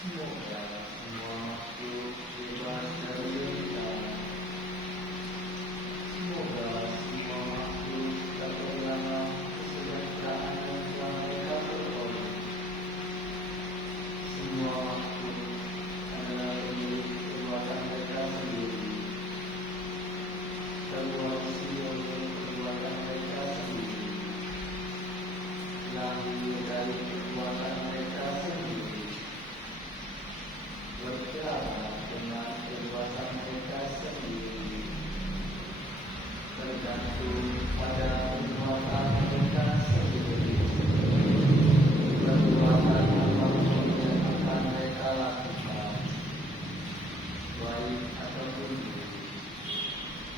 Semoga semua makhluk bebas dari bencana. Semoga semua makhluk tak kehilangan kesejahteraan yang telah mereka peroleh. Semua makhluk adalah milik perbuatan mereka sendiri. Terwasi oleh perbuatan mereka sendiri. Lahir dari perbuatan mereka sendiri. Berjalan dengan perbuatan mereka sendiri. Tergantung pada perbuatan mereka sendiri. Perbuatan apapun yang akan mereka lakukan, baik ataupun buruk,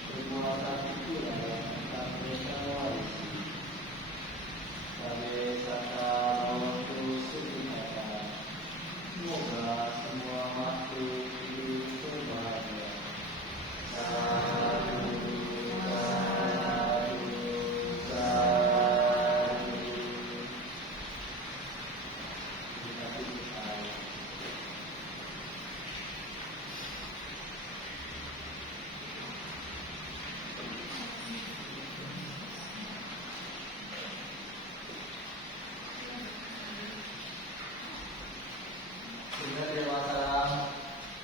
perbuatan itulah yang akan mereka warisi. Sebagai kata waktu sebenarnya, semoga semua makhluk hidup berbahagia. Sadu, sadu, sadu. Kita tutup ayat. Sudah ada masalah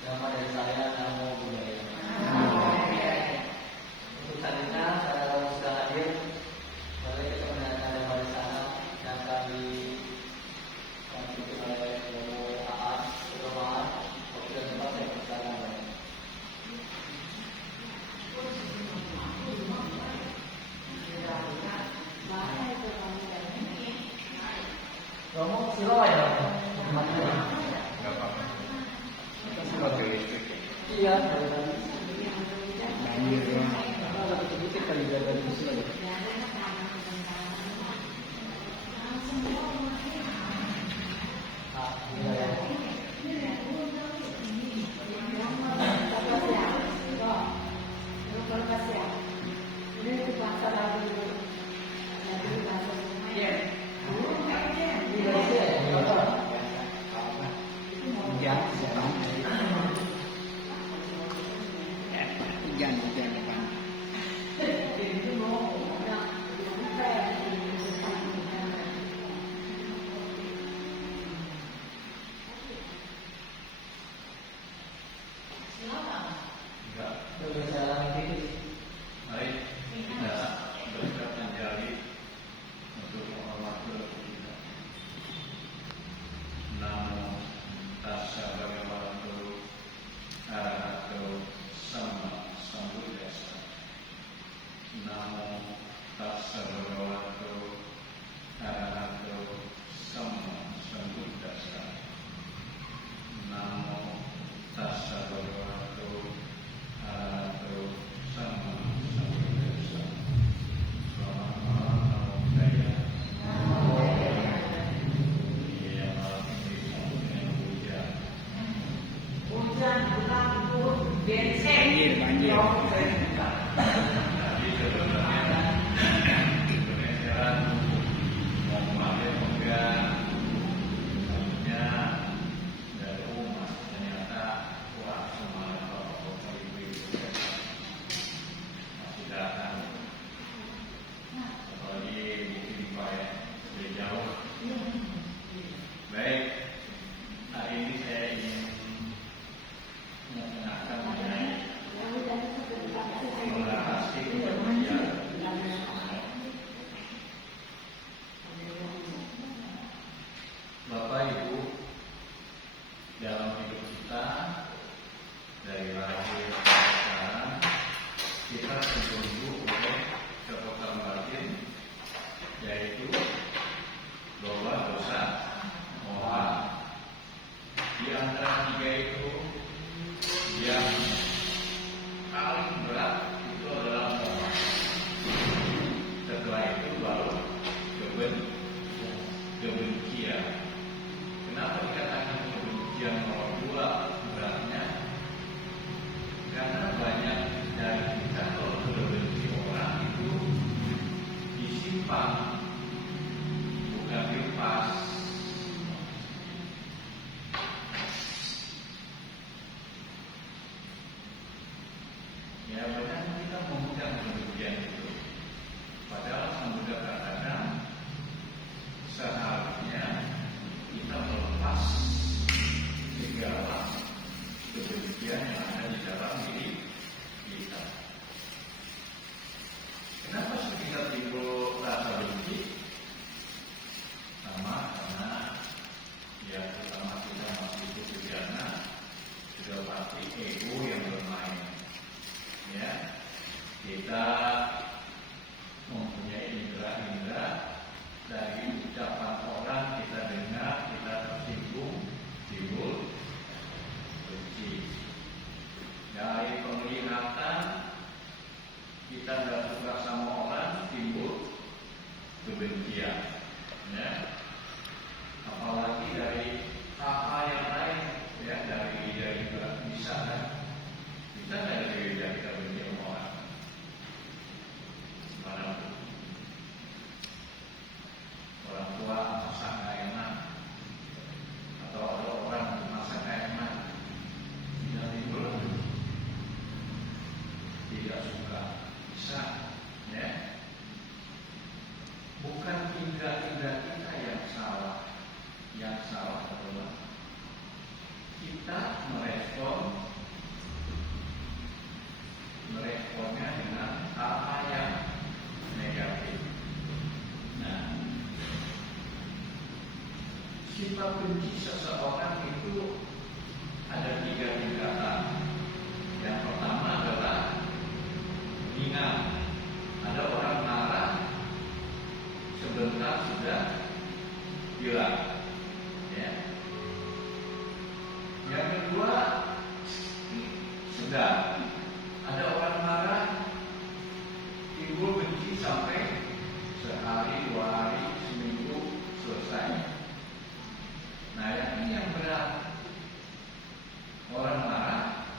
nama dari saya Namo Buddhaya. Untuk selanjutnya saya harus sudah hadir. Mari kita mendengarkan nama dari sana yang kami dipimpin oleh Namo Aan Perumahan. Waktu dan tempat saya persilakan. Romo silakan ya. Nggak apa-apa. Pakai listrik. Iya. Banjir ya. Sedikit kali dari sini. Hujan depan. Baik, kita bersiap menjadi untuk menghormati kita. Namo tassa bhagavato arahato sama sambuddhassa. Namo tassa bhagavato arahato sama sambuddhassa. Namo tassa bhagavato arahato sama sambuddhassa. Selamat malam, Namo Buddhaya. Iya, malam ini saatnya hujan. Banjir. Jadi sebenarnya saya mau kemarin enggak, maksudnya dari umat ternyata wah semangat bapak ibu masih datang, apalagi mungkin Pak ya dari jauh. Baik, hari ini saya ingin mengenalkan mengenai mengatasi kebencian. Bapak Ibu, dalam hidup kita dari lahir sampai sekarang kita terbelenggu oleh kekuatan batin, yaitu dosa, dosa, moha. Di antara tiga itu yang paling berat itu adalah moha. Setelah itu baru kebencian. Kenapa dikatakan kebencian nomor dua beratnya? Karena banyak dari kita kalau sudah benci orang itu disimpan, bukan dilepas. sana sudah pasti ego yang bermain. Ya, kita mempunyai indera-indera dari ucapan orang kita dengar, kita tersinggung, timbul benci. Dari penglihatan kita tidak suka sama orang, timbul kebencian. Ya. Apalagi dari hal-hal yang lain, ya, dari lidah juga bisa kan? Bisa nggak dari lidah kita benci sama orang? Mana orang tua masak nggak enak, atau ada orang masak nggak enak, tidak timbul tidak suka, bisa, ya. Bukan indera-indera kita yang salah adalah kita meresponnya dengan hal-hal yang negatif. Nah, sifat benci seseorang itu ada 3 tingkatan. Yang pertama adalah ingat, ada orang marah sebentar sudah hilang. Ya. Yang kedua, sedang ada orang marah timbul benci sampai sehari, 2 hari, seminggu selesai. Nah, ini yang berat. Orang marah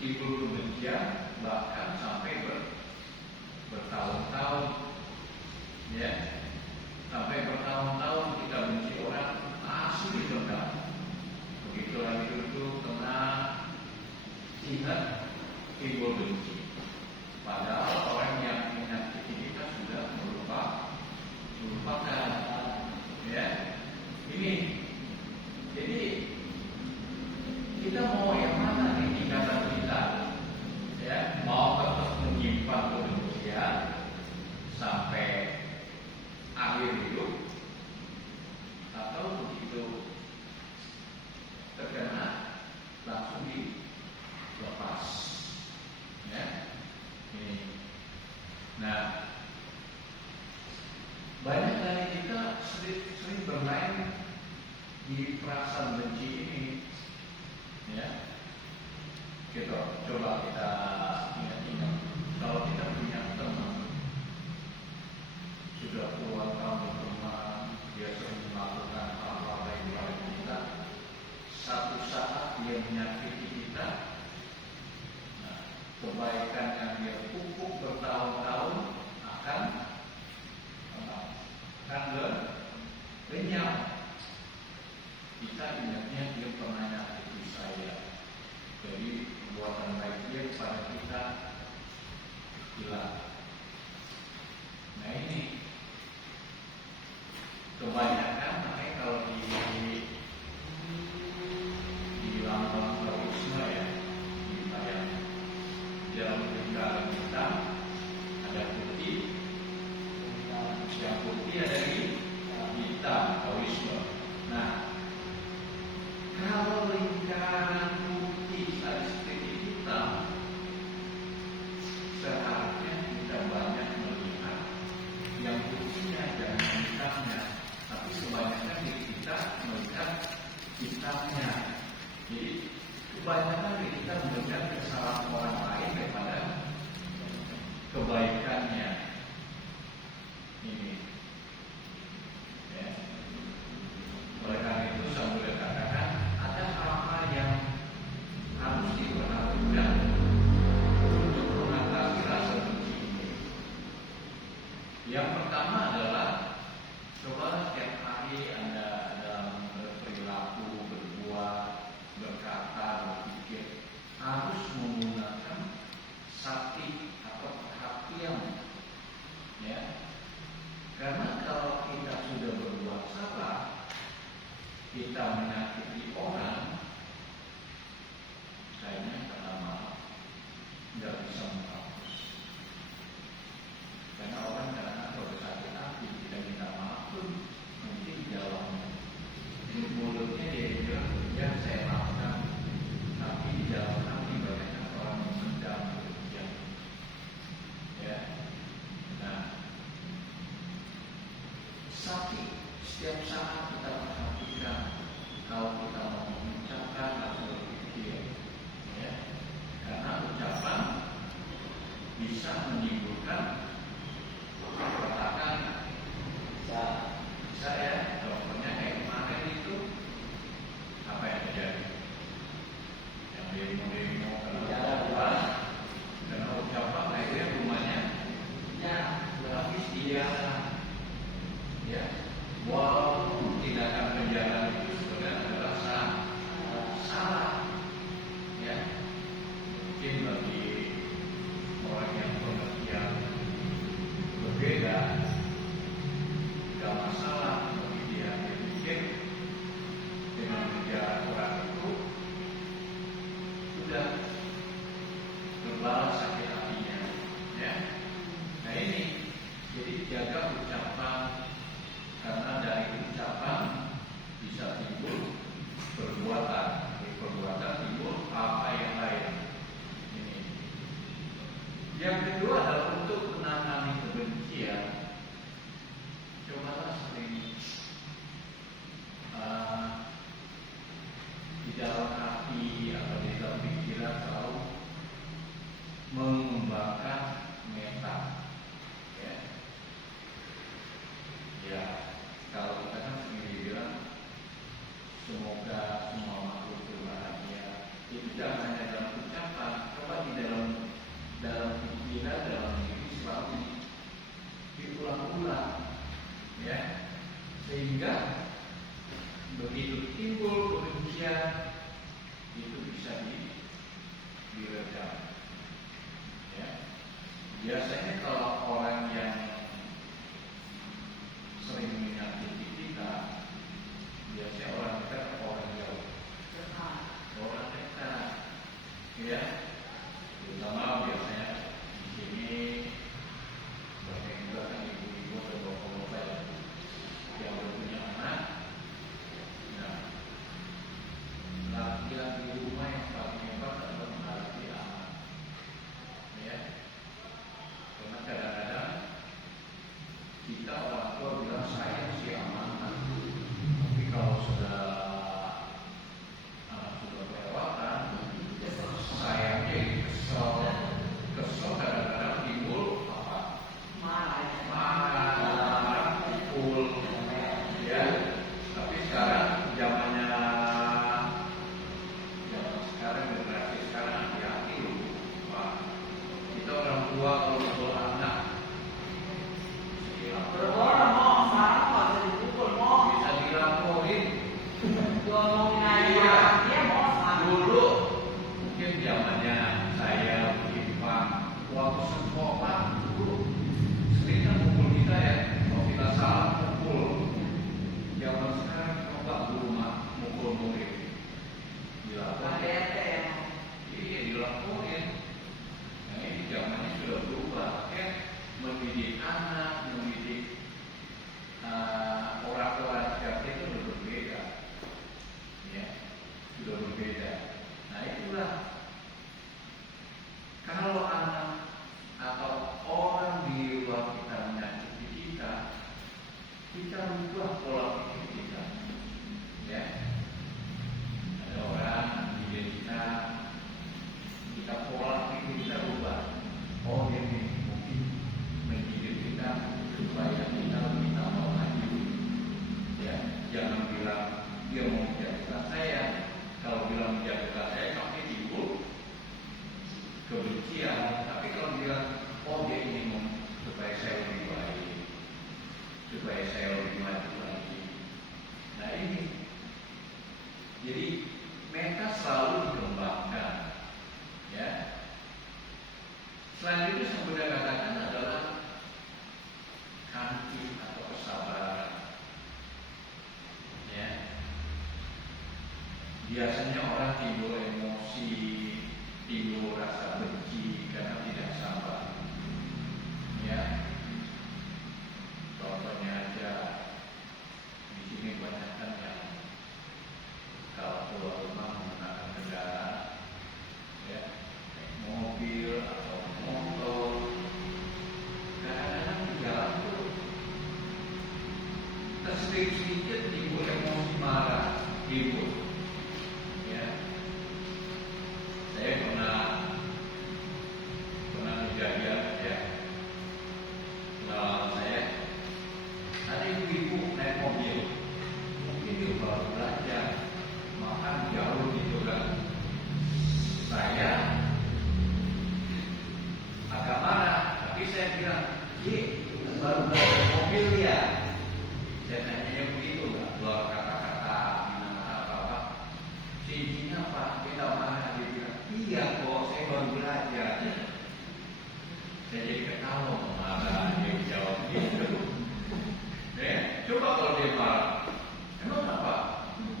timbul kebencian bahkan sampai bertahun-tahun, ya, sampai bertahun-tahun kita benci orang, asli dendam. Begitu lagi duduk tenang, ingat timbul benci. Padahal orang yang menyakiti kita sudah melupakan, ya. Ini, jadi kita mau yang mana nih tingkatan kita? Ya, mau tetap menyimpan kebencian sampai akhir hidup, atau begitu terkena langsung dilepas, ya. Ini. Nah, banyak dari kita sering bermain di perasaan benci ini, ya. Gitu. Coba kita ingat-ingat, kalau kita punya teman sudah puluhan tahun berteman, dia sering melakukan hal-hal baik pada kita, satu saat dia menyakiti kita, nah, kebaikan yang dia pupuk bertahun-tahun akan lenyap. Kita ingatnya dia pernah nyakiti saya, jadi perbuatan baik dia kepada kita hilang. Nah, ini kebanyakan makanya kalau di lambang Taoisme, ya, di bayang dalam lingkaran kita ada putih, yang putih ada di hitam, Taoisme. Nah, kalau lingkaran putih ada seperti hitam, seharusnya kita banyak melihat yang putihnya dan hitamnya, tapi kebanyakan kita melihat hitamnya. Jadi kebanyakan kita melihat kesalahan orang lain daripada kebaikannya. Ini, ya. Oleh karena itu saya boleh katakan ada hal-hal yang harus diperhatikan untuk mengatasi rasa benci ini. Yang pertama adalah coba setiap hari Anda dalam berperilaku, berbuat, berkata, berpikir harus menggunakan sati atau perhatian, ya. Karena kalau kita sudah berbuat salah, kita menyakiti orang, kayaknya kata maaf nggak bisa menghapus. Karena orang kadang-kadang kalau sakit hati kita minta maaf pun mungkin jalannya, mulutnya dia bilang ya saya maafkan, setiap saat kita perhatikan kalau kita mau mengucapkan atau berpikir, ya, karena ucapan bisa menimbulkan ketakutan. Bisa ya, contohnya kayak kemarin itu apa yang terjadi? Yang demo-demo karena ucapan akhirnya rumahnya habis dia, ya, walaupun tindakan penjara itu sebenarnya adalah salah, ya, mungkin bagi orang yang pengertian berbeda tidak masalah, bagi dia pikir dengan penjara orang itu sudah berbalas sakit hatinya, ya. Nah ini, jadi jaga ucapan, karena dari ucapan bisa timbul perbuatan, dari perbuatan timbul apa yang lain. Ini. Yang kedua adalah untuk menangani kebencian. Cobalah sering di dalam hati atau di dalam pikiran selalu mengembangkan meta, ya. Ya, kalau kita kan sering bilang semoga semua makhluk berbahagia, itu jangan hanya dalam ucapan, coba di dalam pikiran, dalam diri selalu diulang-ulang, ya, sehingga begitu timbul kebencian itu bisa diredam, ya. Biasanya kalau orang yang sering menyakiti kita, biasanya orang dekat, orang jauh, orang dekat, ya, terutama biasanya di sini banyak juga kan ibu-ibu atau bapak-bapak yang punya anak. Nah, laki-laki di rumah yang paling hebat adalah menghadapi anak, ya. Karena kadang-kadang kita orang tua bilang sayang si amanah, tapi kalau sudah anak sudah kelewatan, sayangnya kesel kadang-kadang timbul apa? Marah, pukul, ya. Tapi sekarang zaman sekarang, generasi sekarang hati-hati loh, Pak. Kita orang tua kalau pukul anak bisa dilaporin. Dulu mungkin zamannya saya mungkin Pak, waktu sekolah dulu sering kan pukul kita, ya. Kalau kita salah pukul. Zaman sekarang coba guru mukul murid, dilaporin. Iya, dilaporin. Nah ini zamannya sudah berubah, ya. Mendidik anak, mendidik orang-orang siapa itu sudah berbeda, ya, sudah berbeda. Nah itulah, kalau anak atau orang di luar kita menyakiti kita rubah pola pikir kita, ya. Ada orang mendidik kita pola pikir kita rubah. Oh ini mungkin mendidik kita supaya kita lebih tambah maju, ya. Jangan bilang dia mau menjatuhkan saya. Kalau bilang menjatuhkan saya pasti timbul kebencian. Tapi kalau bilang oh dia ingin supaya saya lebih baik, supaya saya lebih maju lagi. Nah ini, jadi meta selalu dikembangkan, ya. Selain itu yang Buddha katakan adalah kanti atau kesabaran, ya. Biasanya orang timbul emosi, timbul rasa benci karena tidak sabar, ya. Contohnya aja di sini banyak kan yang kalau keluar rumah menggunakan kendaraan, ya, mobil atau motor, kadang-kadang di jalan tuh kita sering ribut. Ya, saya pernah kejadian ya, kenalan saya ada ibu-ibu naik mobil, mungkin dia baru belajar makan jauh gitu kan. Saya agak marah, tapi saya bilang, baru belajar mobil ya. Saya tanya begitu, nggak keluar kata-kata apa-apa. Cincinnya apa? Kita marah, dia bilang, iya kok, saya baru belajar. Saya jadi ketawa, marah, dia jawab gitu. Ya, coba kalau dia marah, emang apa?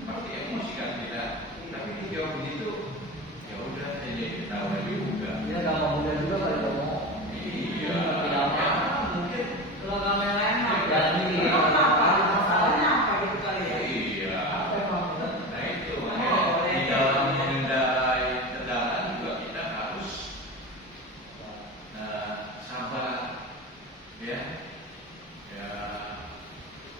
Pasti emosi kan kita. Tapi dia jawab begitu, ya udah, saya jadi ketawa juga. Dia nggak mau muda juga kali kamu. Iya. Kenapa? Mungkin Kalau kamu yang lain mah berani. Masalahnya apa gitu kali ya? iya. Nah itu Oh, di dalam mengendarai kendaraan juga kita harus sabar, ya. Ya,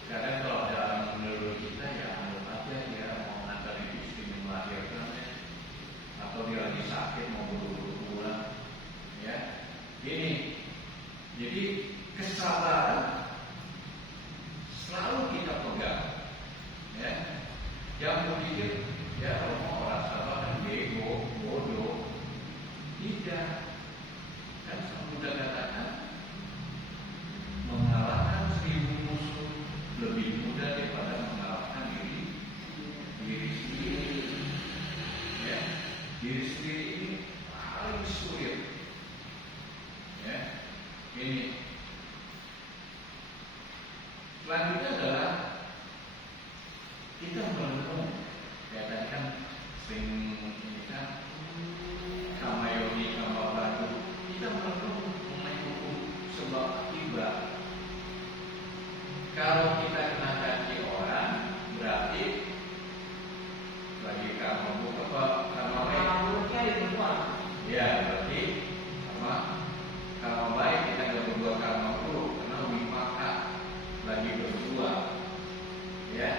kadang kalau dalam menurut kita ya anggap aja ya mau ngantar istri melahirkan ya, atau dia lagi sakit mau buru-buru pulang, ya. Ini, jadi kesabaran selalu kita pegang, ya. Jangan berpikir ya kalau mau orang sabar kan bego, bodoh. Tidak. Kan Sang Buddha katakan mengalahkan 1000 musuh lebih mudah daripada mengalahkan diri sendiri. Ya, diri sendiri ini paling sulit. Ya, ini. Selanjutnya adalah kita merenung. Ya tadi kan sering ini kan kamayoni kamabadu. Kita merenung mengenai hukum sebab akibat. Kalau kita kena kaki orang, berarti bagi kamu apa kamai? Mulutnya itu doang. Ya berarti sama karma baik kita nggak berbuat karma buruk karena wipaka lagi berdua. Ya,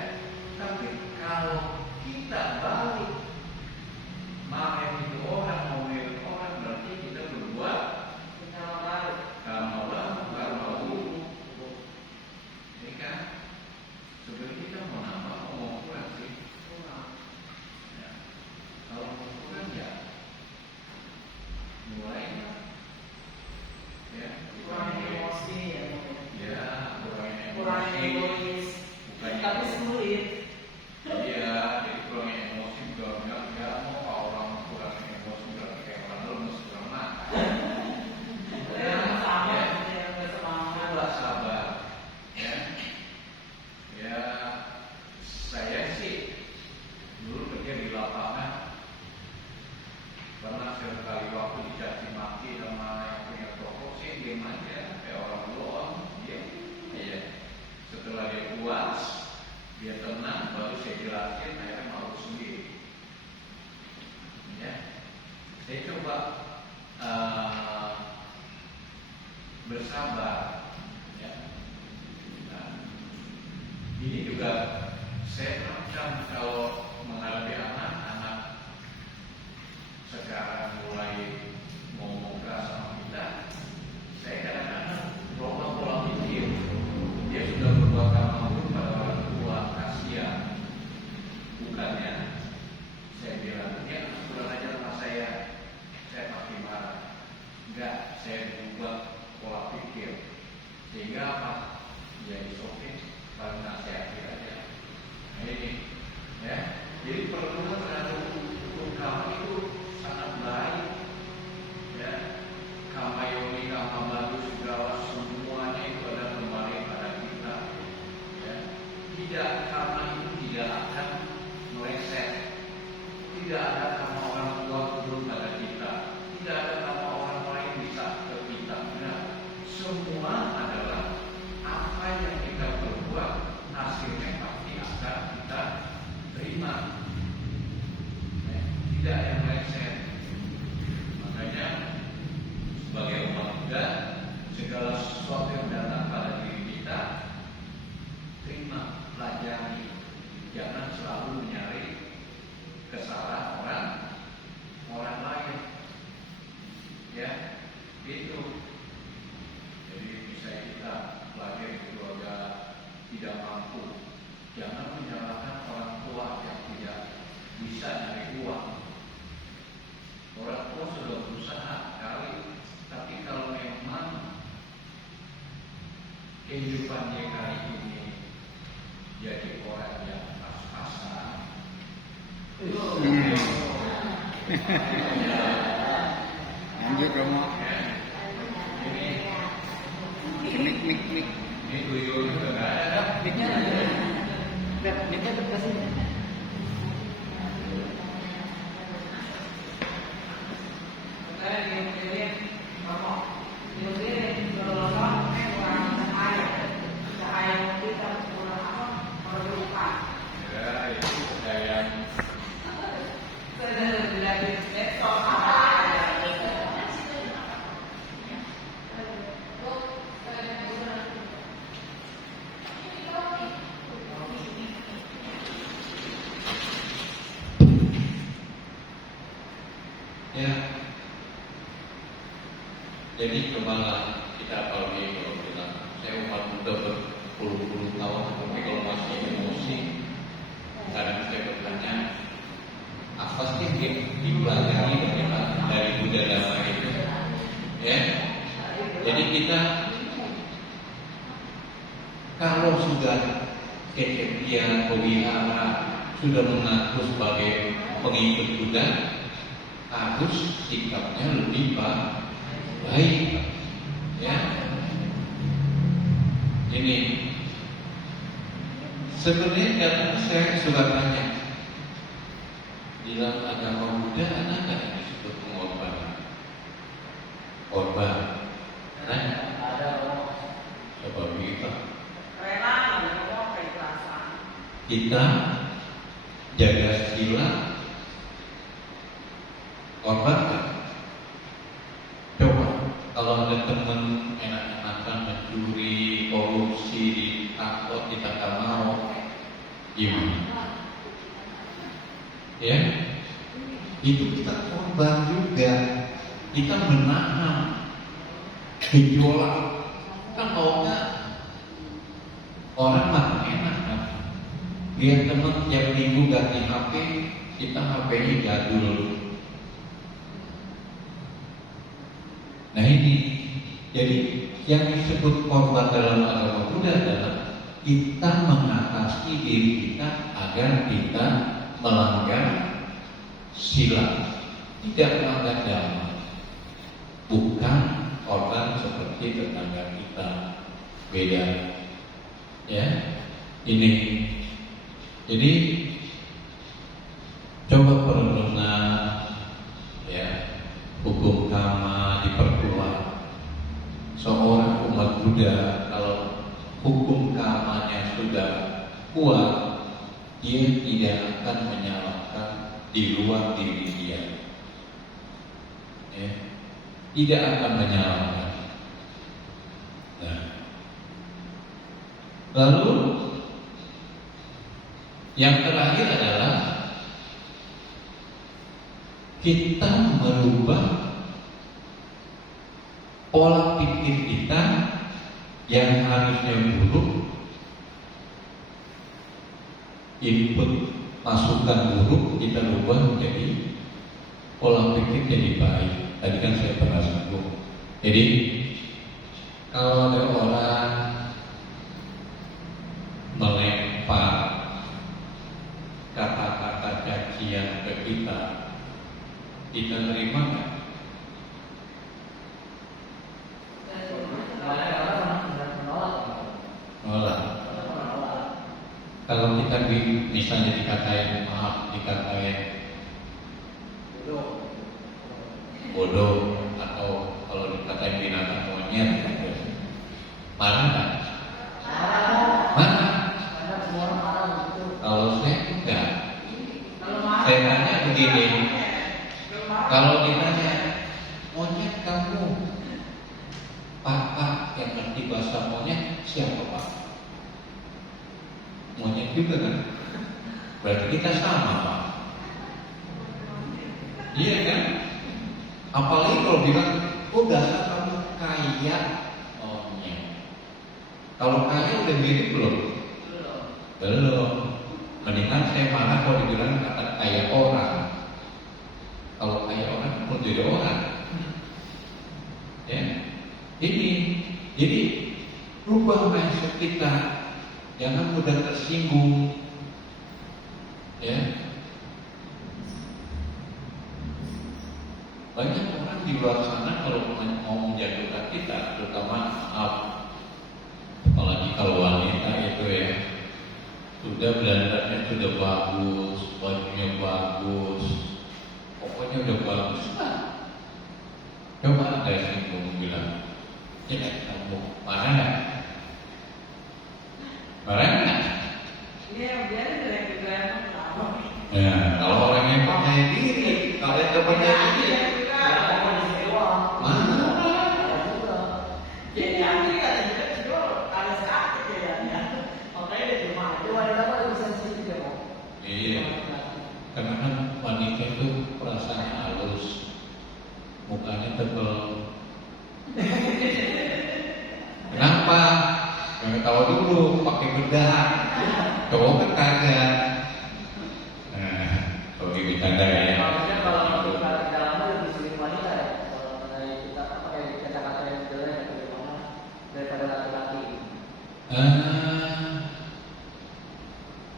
tapi kalau kita balik marahin itu orang, ngomongin orang, berarti kita berbuat karma baru, karma buruk. Ini kan sebenarnya kita mau nambah, mau kurang sih. Ya. Kalau mau kurang ya mulainya ya Kurangin emosi ya. ya kurangin Kurangin emosi. egois. Bukannya Tapi sulit. iya, jadi kurangin emosi juga enggak mau kalau orang kurangin emosi berarti kayak orang lemes kurang makan. Yang sama gitu yang nggak semangat. Itulah sabar. Ya, ya saya sih dulu kerja di lapangan pernah sekali waktu dicaci maki sama yang punya toko, saya diam aja kayak orang doang, diam aja. Setelah dia puas, dia tenang, baru saya jelasin, akhirnya malu sendiri. Ya, saya coba bersabar. Ya. Nah, ini juga saya terapkan kalau menghadapi anak-anak sekarang mulai ngomong keras sama kita. Saya kadang-kadang berubah pola pikir. Dia sudah berbuat karma buruk pada orang tua, kasihan. Bukannya saya bilang, ya kurang ajar sama saya pasti marah. Enggak, saya berubah pola pikir. Sehingga apa? Ya oke, paling nasihatin aja. Nah ini, ya. Jadi pertemuan terhadap hukum karma itu sangat baik. Ya, kamayoni, kamabadu segala semuanya itu adalah kembali pada kita. Ya, tidak karma itu tidak akan meleset. Tidak ada karma orang tua turun pada kita. Tidak ada karma orang lain bisa ke kita. Nah, semua adalah apa yang kita berbuat hasilnya pasti akan kita terima. Ya, tidak yang meleset. Makanya sebagai umat Buddha, segala sesuatu yang datang pada diri kita terima, pelajari. Jangan selalu mencari kesalahan orang lain. Ya, itu. Jadi misalnya kita lahir di keluarga tidak mampu, jangan menyalahkan orang tua yang tidak bisa nyari uang. Orang tua sudah berusaha kali, tapi kalau memang kehidupan dia kali ini jadi orang yang pas-pasan, Lanjut Romo. Mik. ini tuyul juga nggak ada. Miknya dekat sini. Ya, itu yang ya. Jadi kemana kita kalau bilang saya umat muda berpuluh-puluh tahun, tapi kalau masih emosi, kadang saya bertanya apa sih yang dipelajari dari Buddha Dhamma itu? Ya, jadi kita kalau sudah kesepian, berwihara, sudah mengaku sebagai pengikut Buddha, harus sikapnya lebih baik. Ya, ini sebenarnya karena saya suka tanya di dalam agama Buddha ada nggak yang disebut pengorbanan? Korban, Ada coba kita Rela jaga sila, korban kan? Coba kalau ada teman enak-enakan mencuri, korupsi di kantor kita nggak mau, gimana? Ya, itu kita korban juga. Kita menahan gejolak. Kan maunya orang makan enak kan? Lihat teman tiap minggu ganti HP, kita HP-nya jadul. Nah ini, jadi yang disebut korban dalam agama Buddha adalah kita mengatasi diri kita agar kita melanggar sila, tidak melanggar dhamma, bukan korban seperti tetangga kita, beda. Ya, ini. Jadi coba perenungan, ya, hukum karma diperkuat. Seorang umat Buddha kalau hukum karmanya sudah kuat, dia tidak akan menyalahkan di luar diri dia. Ya, tidak akan menyalahkan. Nah, lalu yang terakhir adalah kita merubah pola pikir kita yang harusnya buruk, input masukan buruk kita rubah menjadi pola pikir jadi baik. Tadi kan saya pernah singgung. Jadi kalau ada orang melempar kata-kata cacian ke kita, kita terima nggak? Menolak. Kalau kita misalnya dikatain maaf, dikatain bodoh, atau kalau dikatain binatang monyet, marah nggak? Marah. Kalau saya enggak. Saya tanya begini, kalau ditanya monyet kamu, Pak yang ngerti bahasa monyet siapa Pak? Monyet juga kan? Berarti kita sama Pak. Iya kan? Apalagi kalau bilang, oh dasar kamu kaya. Oh iya. Kalau kaya udah mirip belum? Belum. Mendingan saya marah kalau dibilang kata kaya orang. Kalau kaya orang mau jadi orang. Ya. Jadi rubah mindset kita. Jangan mudah tersinggung. Ya. Banyak orang di luar sana kalau mau menjatuhkan kita, terutama maaf, apalagi kalau wanita itu ya, sudah dandannya sudah bagus, bajunya bagus, pokoknya udah bagus lah. Coba ada yang bilang, ya kamu marah nggak? Marah nggak? Iya, biar jelek juga emang tahu. Ya, kalau orang yang percaya diri, kalau yang nggak percaya diri, Jadi nanti katanya juga ada sakit ya, makanya dia cuma Itu wanita kan lebih sensitif ya, Pak. iya. Karena kan wanita itu perasaannya halus, mukanya tebal. Kenapa? Jangan tahu dulu, pakai bedak. Cowok kan kagak. Nah, kalau bercanda ya. Maksudnya kalau kita di dalamnya lebih sering wanita ya. Kalau mengenai kita pakai kata-kata yang jelek atau gimana daripada laki-laki.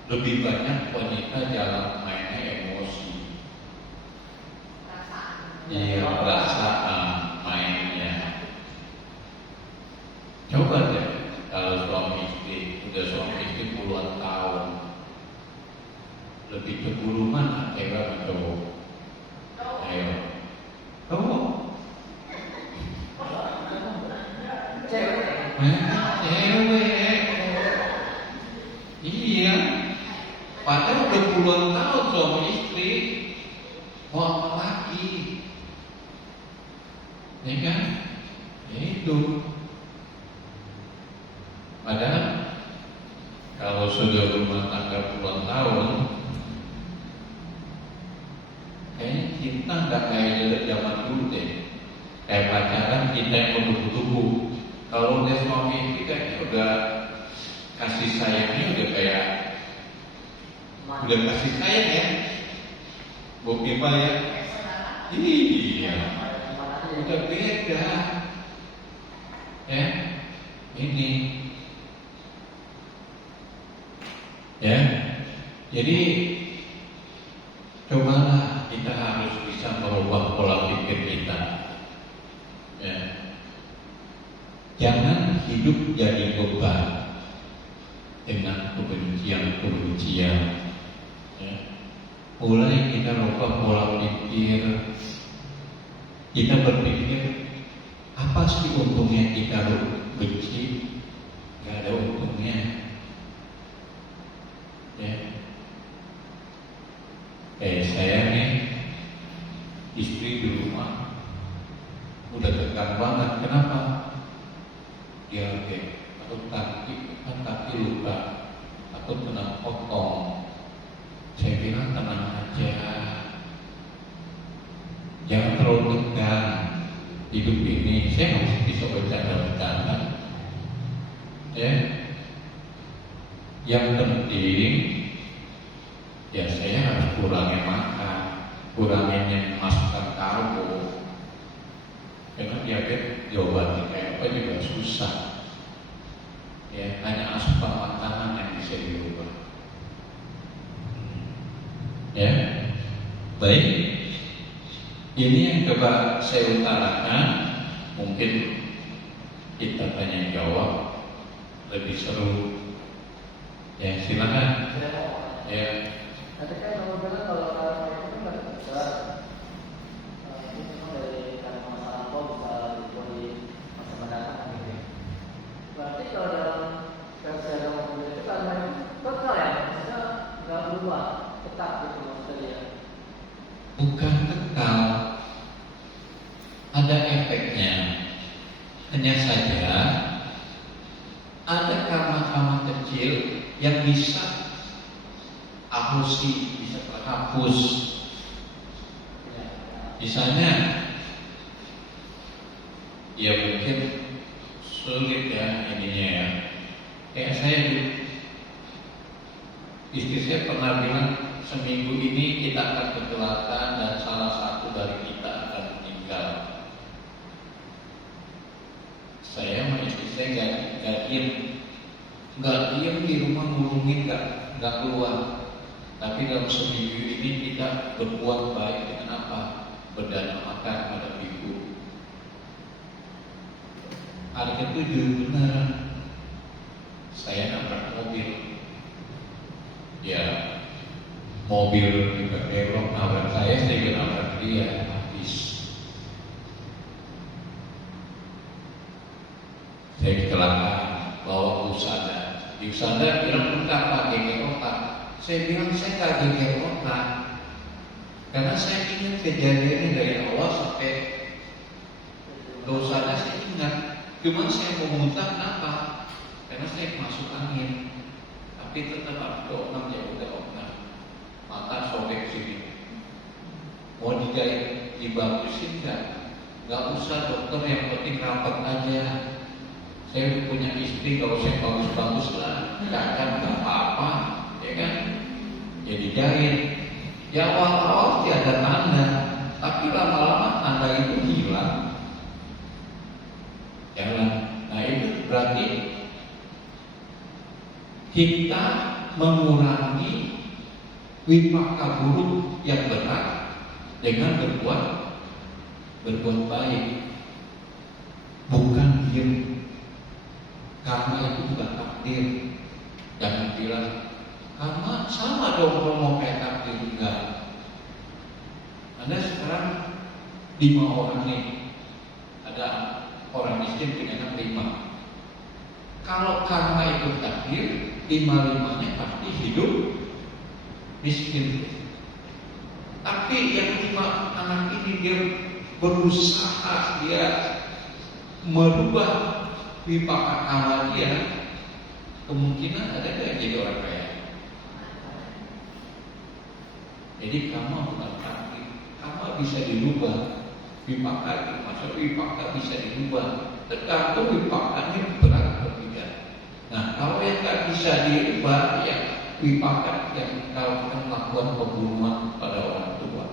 Lebih banyak wanita jalan mainnya emosi. Iya, perasaan mainnya. Coba deh, kalau suami istri, udah suami istri puluhan tahun, lebih cemburu mana cewek sama cowok? Ayo, cowok. Cewek. Cewek. Iya. Padahal udah puluhan tahun suami istri, mau apa lagi? Ya kan? Ya itu. Padahal kalau sudah rumah tangga puluhan tahun, kayaknya cinta nggak kayak zaman dulu deh. Kayak pacaran kita yang bertubuh-tubuh. Kalau udah suami kita udah kasih sayangnya udah kayak udah kasih sayang ya. Bukti apa ya? Iya. Udah beda. Ya. Ini. Ya. Jadi cobalah kita harus bisa merubah pola pikir kita. Ya. Jangan hidup jadi beban dengan kebencian-kebencian. Ya. Mulai kita rubah pola pikir. Kita berpikir apa sih untungnya kita benci? Gak ada untungnya. Ya. Saya nih istri di rumah udah tegang banget. Kenapa? Dia takut kaki luka, takut kena potong. Saya bilang tenang aja, jangan terlalu tegang. Hidup ini saya masih bisa bercanda-bercanda. Ya. Yang penting ya saya harus kurangin makan, kurangin masukkan karbo. Karena diabetes diobati kayak apa juga susah. Ya, hanya asupan makanan yang bisa diubah. Ya, baik. Ini yang coba saya utarakan. Mungkin kita tanya jawab lebih seru. Ya, silakan. Ya. Tapi kan kamu bilang kalau karma itu kan nggak besar. Itu memang dari karma masa lampau bisa diubah di masa mendatang gitu. Berarti kalau dalam versi agama Buddha itu karma itu kekal ya, maksudnya nggak berubah, tetap gitu maksudnya ya. Bukan kekal, ada efeknya. Hanya saja ada karma-karma kecil yang bisa bisa terhapus. Misalnya, ya mungkin sulit ya ininya ya. Kayak saya, istri saya pernah bilang seminggu ini kita akan kecelakaan dan salah satu dari kita akan meninggal. Saya sama istri saya nggak diem di rumah ngurungin, nggak keluar. Tapi dalam seminggu ini kita berbuat baik dengan apa? Berdana makan pada ibu. Hari ke-7 benar, saya nabrak mobil. Ya, mobil juga belok nabrak saya juga nabrak dia, habis. Saya kecelakaan, bawa ke usada. Di usada bilang enggak Pak, geger otak. Saya bilang saya nggak geger otak, karena saya ingat kejadiannya dari awal sampai ke usada. Saya ingat, cuma saya mau muntah kenapa? Karena saya masuk angin. Tapi tetap ada orang ya udah orang mata sobek sini. Mau digait, dibagusin nggak usah dokter, yang penting rapat aja. Saya punya istri, nggak usah bagus-bagus lah, nggak apa-apa, ya kan? Ya digait. Ya awal-awal sih ada tanda, tapi lama-lama tanda itu hilang. Jalan. Nah itu berarti kita mengurangi wipaka buruk yang berat dengan berbuat baik, bukan diem. Karma itu bukan takdir. Jangan bilang karma sama dong kalau mau kayak takdir. Enggak. Anda sekarang 5 orang nih, ada orang miskin punya anak 5. Kalau karma itu takdir, 5-5-nya pasti hidup miskin. Tapi yang 5 anak ini dia berusaha, dia merubah wipaka karma dia, kemungkinan ada nggak jadi orang kaya? Jadi karma bukan takdir, karma bisa dirubah. Wipaka, maksud wipaka bisa dirubah, tergantung wipakanya berat atau tidak. Nah, kalau yang nggak bisa dirubah, ya wipaka yang kalau kita melakukan pembunuhan pada orang tua.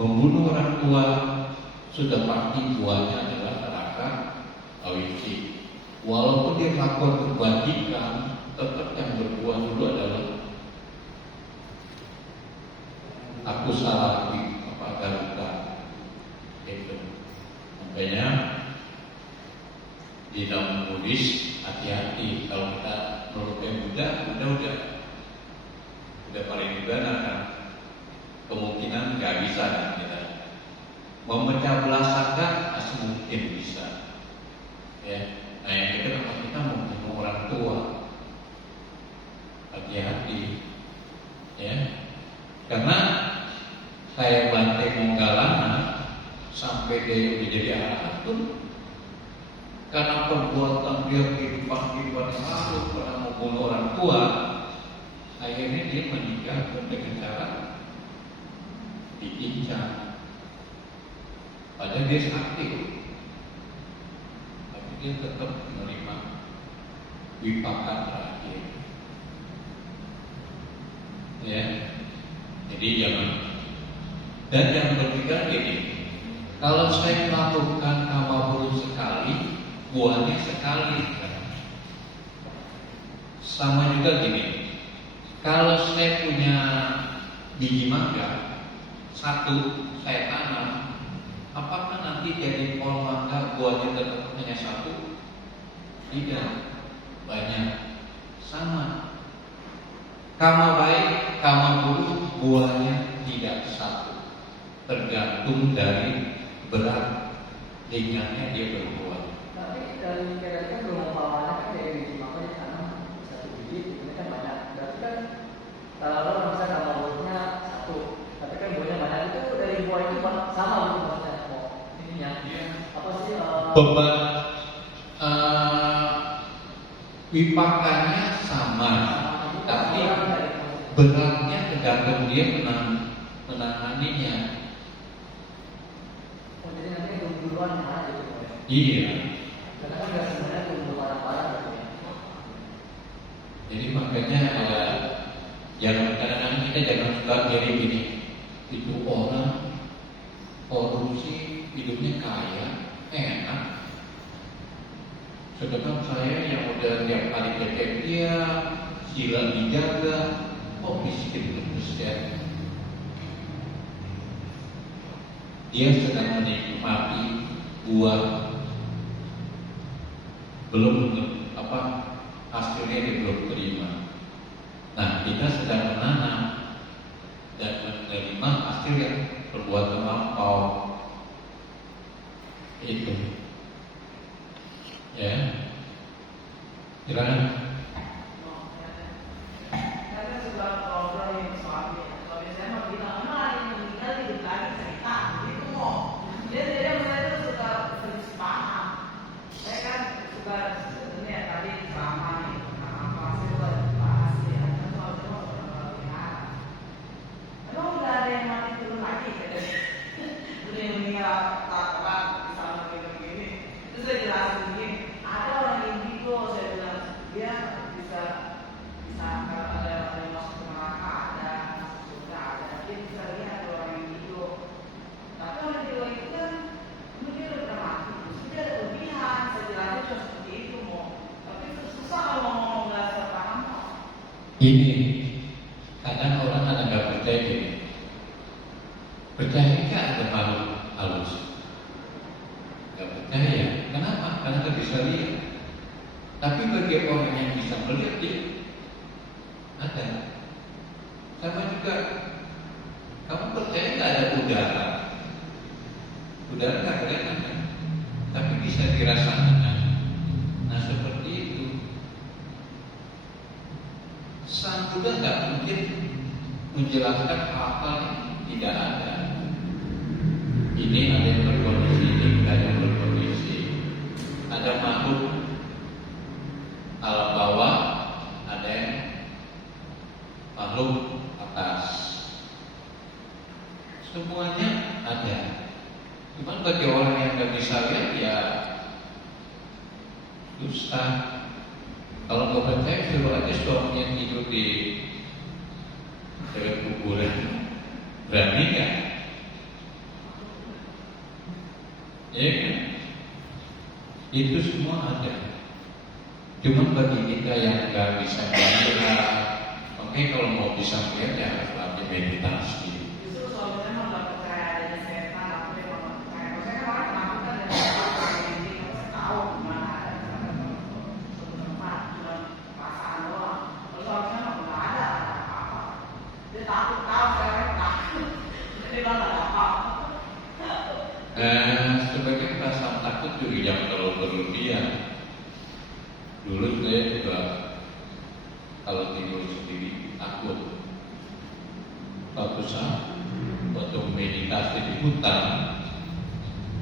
Membunuh orang tua sudah pasti buahnya adalah neraka awisi. Walaupun dia melakukan kebajikan, tetap yang berbuah dulu adalah aku salah di garuda. Itu makanya di dalam Buddhis hati-hati kalau kita melukai Buddha udah paling benar kan, kemungkinan nggak bisa kan kita memecah belah sangka masih mungkin bisa, ya. Nah yang kita membunuh orang tua, hati-hati, ya. Karena kayak Bante Monggalana sampai dia menjadi anak itu karena perbuatan dia kehidupan yang lalu pernah membunuh orang tua, akhirnya dia menikah dengan cara diincar. Padahal dia sakti, tapi dia tetap menerima wipaka terakhir. Ya, jadi jangan. Dan yang ketiga gini, kalau saya melakukan karma buruk sekali, buahnya sekali. Sama juga gini, kalau saya punya biji mangga 1 saya tanam, apakah nanti jadi pohon mangga buahnya tetap hanya 1? Tidak, banyak. Sama. Karma baik, karma buruk, buahnya tidak 1. Tergantung dari berat ringannya dia berbuat. Tapi dari kira-kira belum pawalannya kan dari biji mangga ditanam 1 biji, ini kan banyak. Berarti kan kalau misalnya karma buruknya 1, tapi kan buahnya banyak, itu dari buah itu sama gitu maksudnya. Ininya apa sih? Beban wipakanya sama, tapi beratnya tergantung dia menanganinya. Oh, jadi nanti duluan aja gitu ya. Iya. Karena kan nggak sebenarnya tunggu barang-barang gitu ya. Jadi makanya jangan kadang-kadang kita jangan suka jadi gini. Itu orang korupsi hidupnya kaya, enak. Sedangkan saya yang udah tiap hari cek dia, sila dijaga, kok miskin terus ya. Dia sedang menikmati buah, belum hasilnya dia belum terima. Nah, kita sedang menanam dan menerima hasil yang berbuat terlampau. Itu, ya. Silakan. Karena sebuah ngobrol yang suami saya mau bilang, emang ada yang meninggal hidup lagi cerita, gitu mau. Dia saya tuh suka paham. Saya kan suka sebenarnya tadi sama nih, apa sih buat bahas ya, kan suami saya mau berlebihan. Emang udah ada yang mati turun lagi, udah yang meninggal tak bisa begini. Terus saya jelasin begini, ada orang indigo, saya bilang dia bisa kalau ada yang masuk ke neraka ada, masuk surga ada, dia bisa lihat orang yang hidup. Tapi orang yang hidup itu kan mungkin dia udah pernah mati, terus dia ada kelebihan. Saya jelasin cuma seperti itu mau. Tapi itu susah kalau ngomong nggak sepaham. Ini kadang orang ada nggak percaya gini. Percaya nggak ada makhluk halus? Nggak percaya. Kenapa? Karena nggak bisa lihat. Tapi bagi orang yang bisa melihat dia ada. Sama juga, kamu percaya nggak ada udara? Udara nggak kelihatan kan? Tapi bisa dirasakan. Nah seperti itu. Sang Buddha nggak mungkin menjelaskan hal-hal yang tidak ada. Ini ada yang berkondisi, ini ada yang berkondisi. Ada makhluk alam bawah, ada yang makhluk atas. Semuanya ada. Cuman bagi orang yang nggak bisa lihat ya susah. Kalau nggak percaya suruh aja suaminya tidur di dekat kuburan. Berani nggak? Ya kan? Itu semua ada. Cuma bagi kita yang nggak bisa melihat, oke kalau mau bisa melihat ya harus lagi meditasi. Justru suami saya nggak percaya adanya setan, aku dia nggak percaya. Kalau saya kan orang kenakutan dan orang ini, saya tahu gimana ada suatu tempat, cuma perasaan doang. Kalau suami saya nggak ada apa-apa. Dia takut tahu saya kan takut. Dia bilang nggak ada apa-apa. Sebagai perasaan takut juga jangan terlalu berlebihan. Dulu saya juga kalau tidur sendiri takut. Suatu saat waktu meditasi di hutan,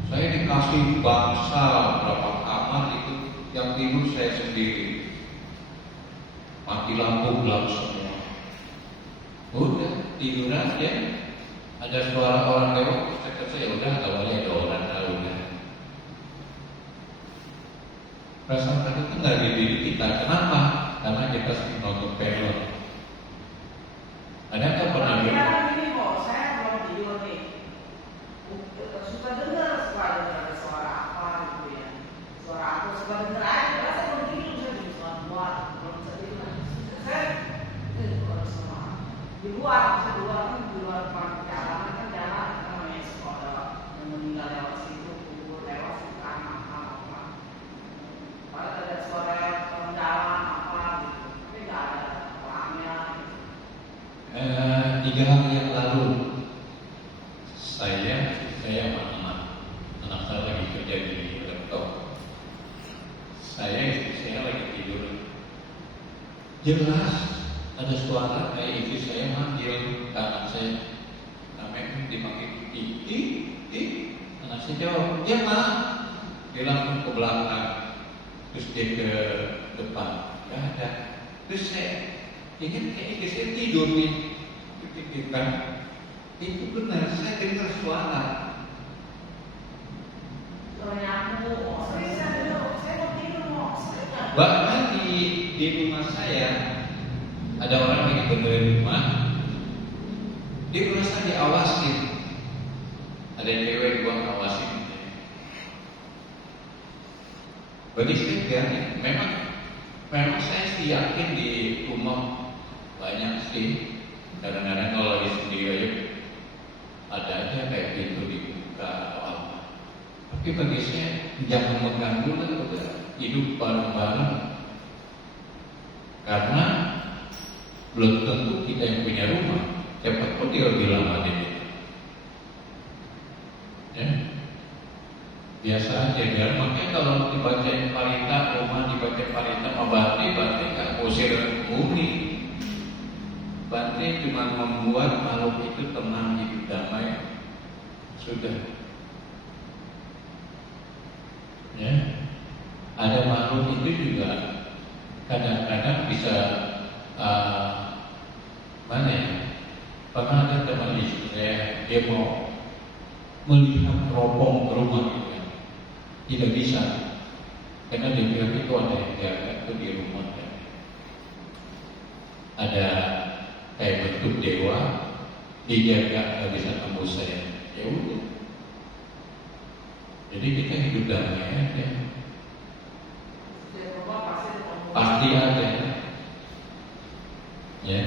saya dikasih bangsa berapa kamar itu yang tidur saya sendiri. Mati lampu gelap semua. Udah tidur aja. Ada suara orang lewat, saya udah awalnya ada orang tahu kan. Perasaan takut itu nggak di diri kita. Kenapa? Karena kita sering nonton film. Ada nggak pernah Tapi kan gini kok, saya kalau tidur nih, suka dengar ada suara apa gitu ya. Suara apa, suka dengar aja. Karena saya belum tidur, saya belum suara buat, belum bisa tidur. Saya harus sama di luar, saya di luar jalanan kan jalan, kan namanya sekolah yang meninggal lewat situ, kubur lewat situ kan apa. Kalau ada suara orang jalan apa gitu, tapi nggak ada orangnya. 3 hari yang lalu saya anak saya lagi kerja di laptop. Saya istri saya lagi tidur. Jelas ada suara kayak istri saya manggil ke anak saya. Namanya dipanggil ih. Anak saya jawab, "Ya Mak." Dia langsung ke belakang. Terus dia ke depan, nggak ada. Terus saya Ingat kayaknya saya tidur nih, ketika itu benar, saya dengar suara. Bahkan di rumah saya ada orang lagi benerin rumah, dia merasa diawasin. Ada cewek gua ngawasin. Bagi saya memang saya sih yakin di rumah banyak sih. Kadang-kadang kalau lagi sendiri aja ada aja kayak pintu dibuka atau apa. Tapi bagi saya jangan mengganggu lah, udah hidup bareng-bareng. Karena belum tentu kita yang punya rumah. Siapa tahu dia lebih lama di situ. Ya. Biasa aja biar makanya kalau dibacain parita rumah dibaca parita sama Bante nggak usir penghuni. Bante cuma membuat makhluk itu tenang, hidup damai, sudah. Ya, ada makhluk itu juga kadang-kadang bisa mana ya? Pernah ada teman istri saya, dia mau melihat teropong ke rumah gitu kan. Tidak bisa, karena dia bilang itu ada yang jaga itu di rumah kan. Ada kayak bentuk dewa dijaga, nggak bisa tembus saya. Ya udah. Jadi kita hidup damai aja. Pasti ada. Ya.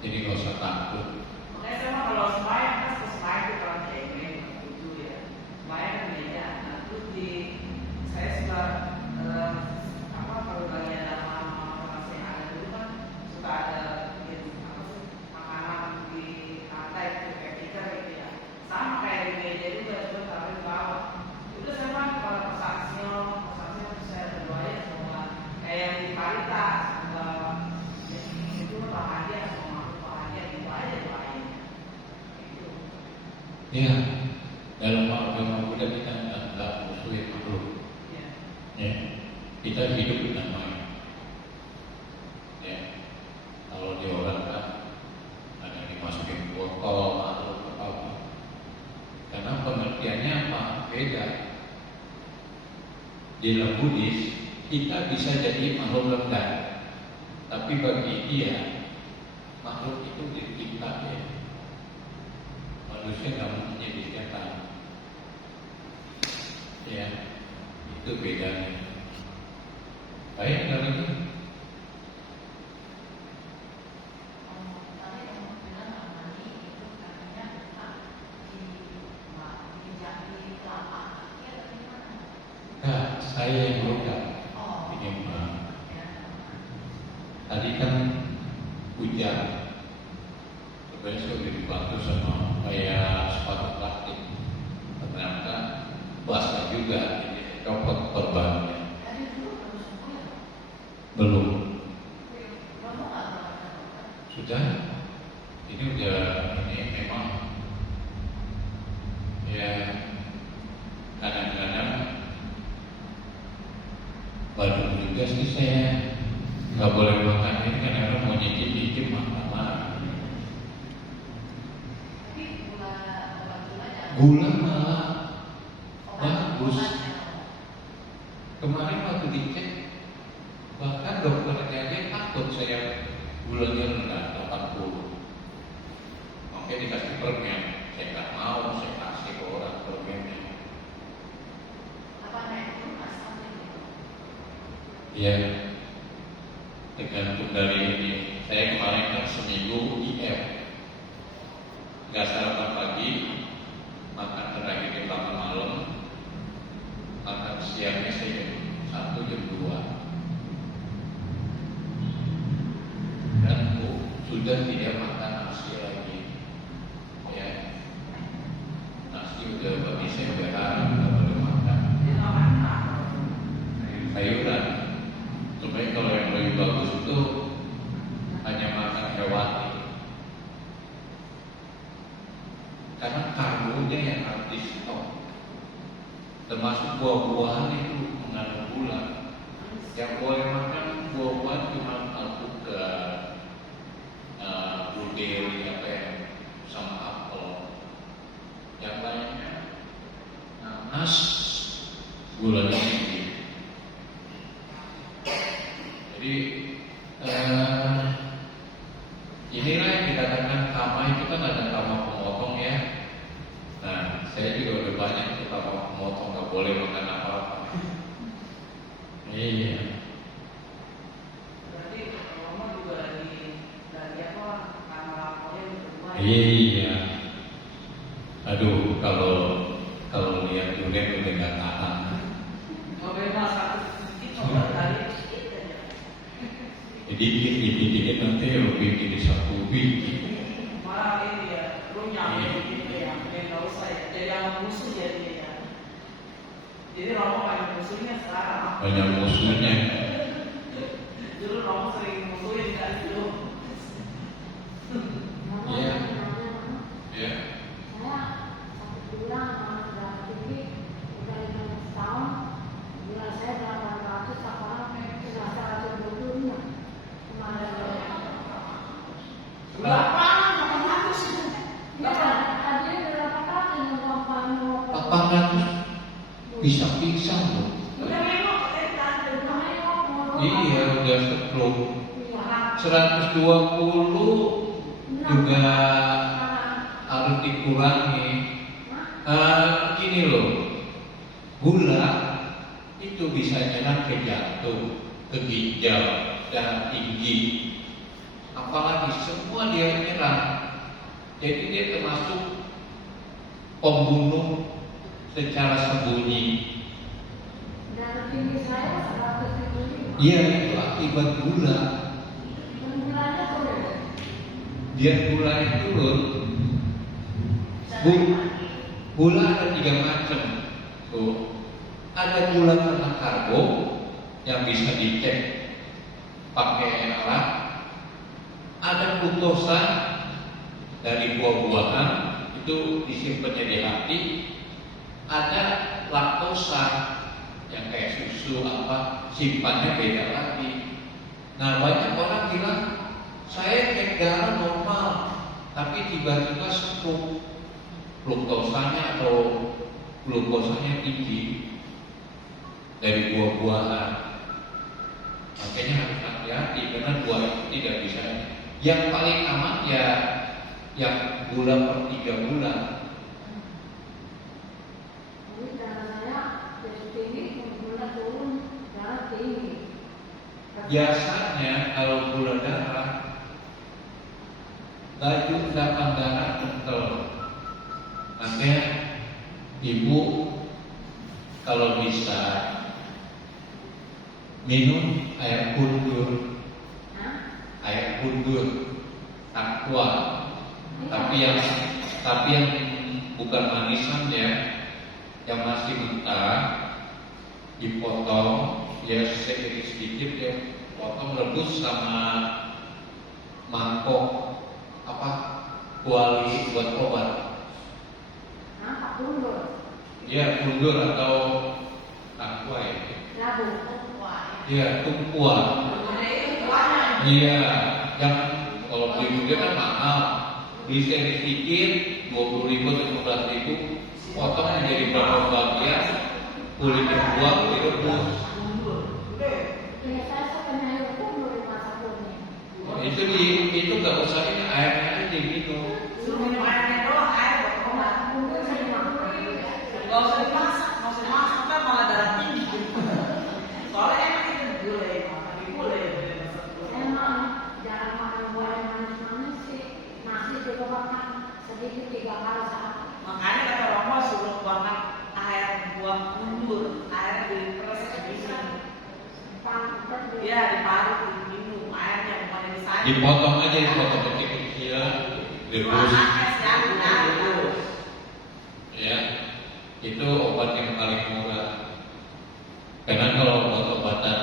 Jadi nggak usah takut. Makanya saya mah kalau sembahyang kan sembahyang itu kalau kayak gini gitu ya. Sembahyang kan beda. Nah terus saya suka kalau lagi ada mama saya ada dulu kan suka ada makanan di lantai gitu kayak kita gitu ya. Sama kayak di meja juga cuma taruh di bawah. Itu saya mah kalau pasangnya saya berdoa ya semoga kayak yang di parita semoga itu bahagia semua bahagia itu aja doain. Ya, dalam agama Buddha kita nggak musuhin makhluk. Ya, kita hidup damai. Ya, kalau di orang kan ada dimasukin botol atau apa, karena pengertiannya apa beda. Di dalam Buddhis kita bisa jadi makhluk rendah, tapi bagi dia makhluk itu dicipta ya. Manusia nggak mungkin jadi setan. Ya, itu bedanya. Baik, kalau itu. Nah, saya yang bukan. Ini tadi kan hujan. Sebenarnya sudah dibantu sama kayak sepatu plastik. Ternyata basah juga, jadi copot perbannya. Belum. Sudah. Ini udah ini memang ya kadang-kadang baru juga sih saya nggak boleh makan ini kadang-kadang mau nyicip makan. Gula malah bagus. Kemarin waktu dicek, bahkan dokternya aja takut saya gulanya rendah 80. Oke dikasih permen, saya nggak mau, saya kasih ke orang permennya. Ya, tergantung dari ini. Saya kemarin kan seminggu IF, nggak sarapan pagi. Makan terakhir di makan malam, makan siangnya saya jam 1 jam 2 dan sudah tidak makan nasi lagi. Ya, nasi udah bagi saya udah haram, nggak boleh makan. Sayuran, supaya kalau yang lebih bagus itu hanya makan hewani. Karena karbonya yang harus di stop, termasuk buah-buahan itu mengandung gula. Yang boleh makan buah-buahan cuma alpukat, blueberry apa ya, sama apel. Yang lainnya nanas, gulanya tinggi. Jadi inilah yang dikatakan kama itu kan ada kama pemotong ya. Nah, saya juga udah banyak itu kama pemotong, nggak boleh makan apa-apa. Iya. Berarti Romo juga dari apa? Karena lapornya berdua. Iya. Aduh, kalau lihat durian udah nggak tahan. Memang satu sedikit coba dari sedikit aja. Jadi dikit nanti lebih jadi satu biji. Malah ini ya, lu nyampe gitu ya, nggak usah ya. Jadi yang musuh jadi ya. Jadi Romo banyak musuhnya sekarang. Banyak musuhnya. Dulu Romo sering musuhin kan dulu. Iya. Iya. Saya satu bulan sama darah tinggi udah 15 tahun, gula saya 800, sekarang sudah 125 kemarin. Berapa? 800. Ya, tadi berapa kali nonton 800 bisa pingsan loh. Udah memang Iya, udah setruk. Iya. 120 juga harus dikurangi. Gini loh, gula itu bisa nyerang ke jantung, ke ginjal, darah tinggi. Apalagi semua dia nyerang. Jadi dia termasuk pembunuh secara sembunyi. Darah tinggi saya 125. Iya, itu akibat gula. Dan gulanya turun. Dia gulanya turun. Gula ada 3 macam. Tuh. Ada gula karena karbo yang bisa dicek pakai alat. Ada glukosa dari buah-buahan itu disimpannya di hati. Ada laktosa yang kayak susu apa, simpannya beda lagi. Nah, banyak orang bilang saya cek darah normal, tapi tiba-tiba stroke, gluktosanya atau glukosanya tinggi dari buah-buahan. Makanya harus hati-hati karena buah itu tidak bisa. Yang paling aman ya yang gula per 3 bulan. Jadi darah saya jadi tinggi, gula turun, darah tinggi. Biasanya kalau gula darah, baju endapan darah kental. Makanya ibu kalau bisa minum air kundur, air kundur, aqua. Tapi yang bukan manisan ya, yang masih mentah dipotong ya sedikit ya, potong rebus sama mangkok apa kuali buat obat. Pak Kundur, Ya kundur atau aqua ya. labu. Iya tumpuan. Iya, yang kalau beli gula kan mahal. Beli seri sedikit 20.000 atau 15.000, potong menjadi berapa bagian, kulitnya buang, direbus. Ya saya suka air kundur di masa kundur. Itu nggak usah ini airnya aja diminum. Suruh minum airnya doang, air buat obat. Kundur saya makan. Gak usah dimasak, kan malah darah tinggi. Soalnya enak itu gulai, tapi gulai Emang jarang makan buah yang manis-manis sih. Nasi juga makan sedikit 3 kali sehari. Makanya kata Romo suruh buangkan air buah kundur, air diperes diminum. Iya, diparut diminum airnya bukan disaring. Dipotong aja, dipotong kecil-kecil, direbus. Ya, itu obat yang paling murah. Karena kalau obat-obatan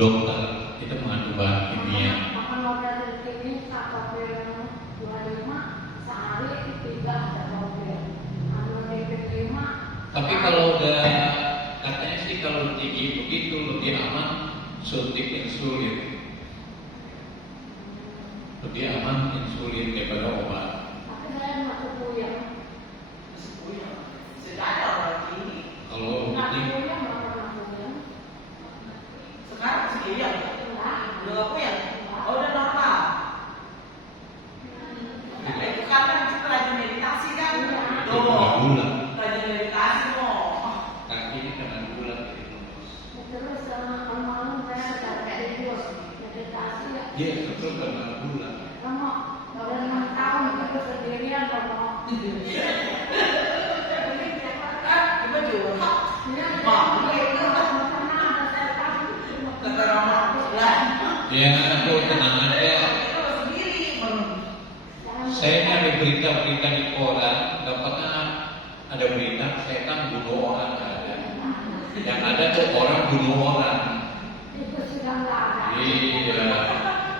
dokter itu mengandung bahan kimia. Makan model ini satu pil 25 sehari 3 ada mobil. Anu DP 5. Tapi kalau udah katanya sih kalau tinggi begitu lebih aman suntik insulin. lebih aman insulin daripada obat. Tapi saya nggak kepuyang. Sudah ada orang ini. Kalau Nggak penting kepuyang, nggak pernah kepuyang. Sekarang masih iya. Enggak. Udah aku ya. Oh, udah normal. Itu karena kita lagi meditasi kan. itu kena gula, Lagi meditasi mau. kakinya kena gula gitu. Terus malam-malam saya ada bos meditasi ya. Iya, itu kena gula. Kamu udah 6 tahun itu sendirian kamu. Coba juga. Kata orang lah. Ya, aku tenang aja. Saya ini ada berita-berita di koran, dapatnya ada berita setan bunuh orang nggak ada. Yang ada tuh orang bunuh orang. Itu sudah nggak ada. Iya.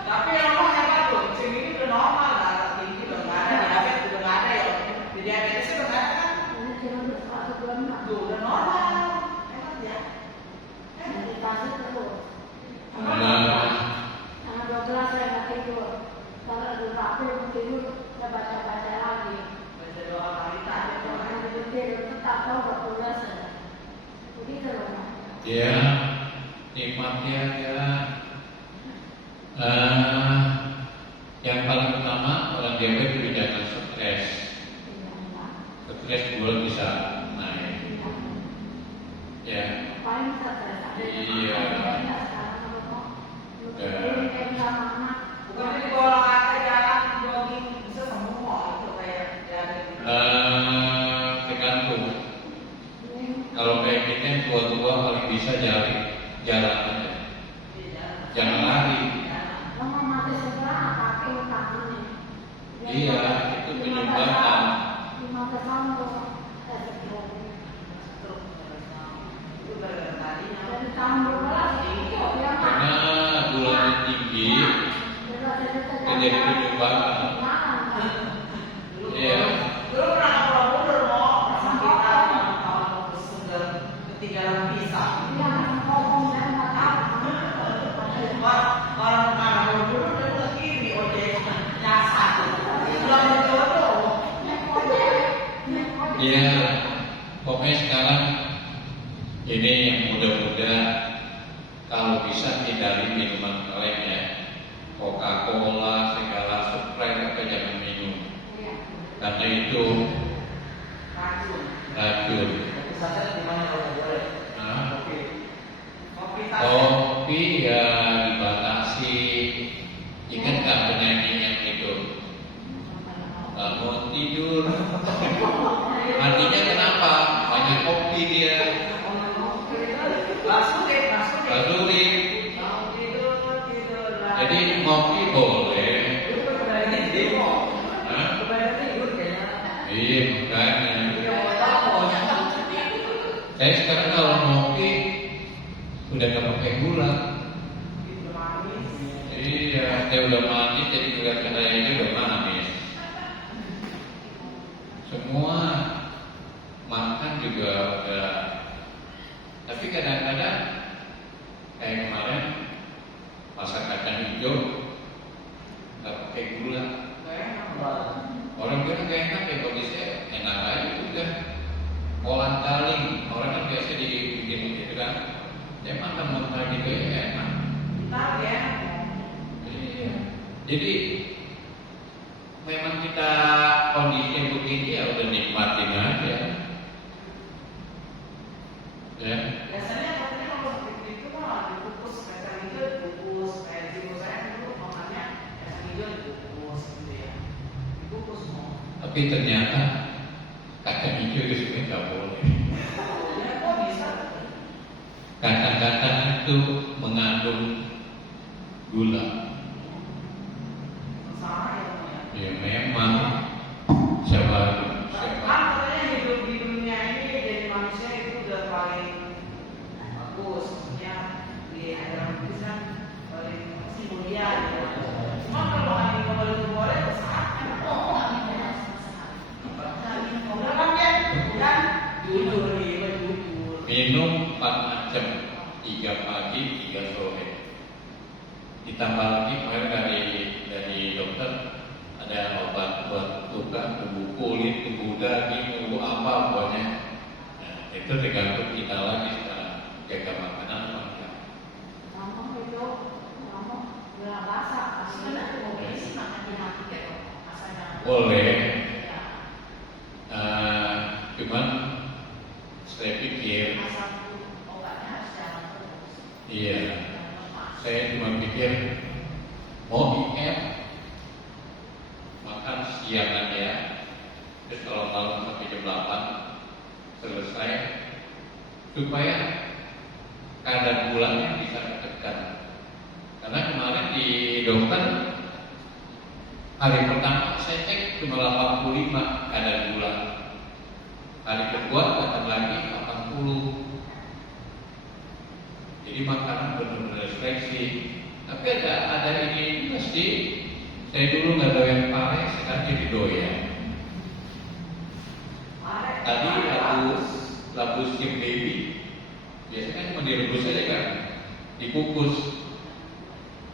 Tapi orang hebat tuh, sini udah normal lah, tinggi udah nggak ada, diabetes udah nggak ada ya, diabetes udah nggak ada kan? Ini cuma 126. Tuh udah normal, hebat ya. Meditasi terus. Nah, Tanggal 12 saya nggak tidur. Kalau ada rapi mau tidur, saya baca-baca lagi. Baca doa kita, Kalau ada tidur, tetap tahu 12 ya. Begitu loh. Mas. ya nikmatnya ya. Yang paling utama orang diabetes itu jangan stres. Iya, Pak. Stres gula bisa naik. Iya. Ya. Paling stres ada yang Iya. makan, sekarang kalau mau Ya. tidur kayak sama anak. bukan di olahraga jalan jogging bisa sembuh kok itu kayak jadi. Tergantung. Ini Kalau kayak kita yang tua-tua paling bisa jalan aja. Jangan lari. mau mati segera pakai tangannya. Iya, itu penyumbatan. 15 tahun tuh saya stroke. Itu gara-gara tadinya. Dari tahun 12 itu ya Pak. Karena gulanya tinggi, jadi penyumbatan. Iya. Dulu pernah ngobrol mundur mau sama kita tahun segar ketinggalan pisah. Orang ngobrol dulu dia ke kiri ojek nyasar. Belum jodoh. Iya. Pokoknya sekarang ini yang muda-muda kalau bisa hindari minuman kaleng ya. Coca-Cola, segala Sprite apa jangan minum. Karena itu Racun. racun. Misalnya di mana kalau nggak boleh? Nah, Oke. Kopi tas. kopi ya dibatasi. Ingat nggak penyanyi yang itu? Bangun tidur. Artinya kenapa? Banyak kopi dia. Basudik. Basudik. Tidur. Jadi ngopi boleh. Ini demo. Hah? Kebanyakan tidur kayaknya. Iya makanya. Iya, Saya sekarang kalau ngopi udah nggak pakai gula. Itu manis. Iya, saya udah manis jadi kelihatan kayaknya udah manis. Semua makan juga udah. Tapi kadang-kadang kayak kemarin masak kacang hijau nggak pakai gula. Orang bilang gak enak ya, bagi saya enak aja udah. Kolang kaling, orang kan biasa dibikin gitu kan. Saya makan mentah gitu ya enak. Ntar ya. Iya. Jadi memang kita kondisi begini ya udah nikmatin aja. Ya. Biasanya katanya kalau seperti itu mah dikukus kacang hijau dikukus kayak di rumah saya dulu makannya kacang hijau dikukus gitu ya. Dikukus mau. Tapi ternyata kacang hijau itu sebenarnya nggak boleh. Ya kok bisa? Kacang-kacang itu mengandung gula. Sama ya namanya. Ya memang siapa Kan katanya hidup di dunia ini jadi manusia itu udah paling bagus, maksudnya di ajaran Buddhis kan paling mulia gitu. Cuma kalau angin kembali itu boleh saat udah kan kan jujur nih, jujur. minum 4 macam, 3 pagi, 3 sore. Ditambah lagi kemarin dari dokter kulit, tubuh daging, tubuh apa pokoknya. Nah, itu tergantung kita lagi sekarang jaga makanan apa enggak. Ngomong itu, ngomong gula basah. Sebenarnya mau beli sih makan di hati gitu, asalnya. Boleh, Ya, cuman saya pikir, asal obatnya harus jalan terus. iya, Jangan lepas. saya cuma pikir mau IF makan siang aja, terus kalau malam sampai jam 8 selesai, supaya kadar gulanya bisa ditekan. Karena kemarin di dokter hari pertama saya cek cuma 85 kadar gula, hari kedua datang lagi 80. Jadi makanan benar-benar seleksi. Tapi ada ini juga sih. Saya dulu nggak doyan pare, sekarang jadi doyan. Tadi labu skim baby, biasanya kan cuma direbus aja kan, dikukus,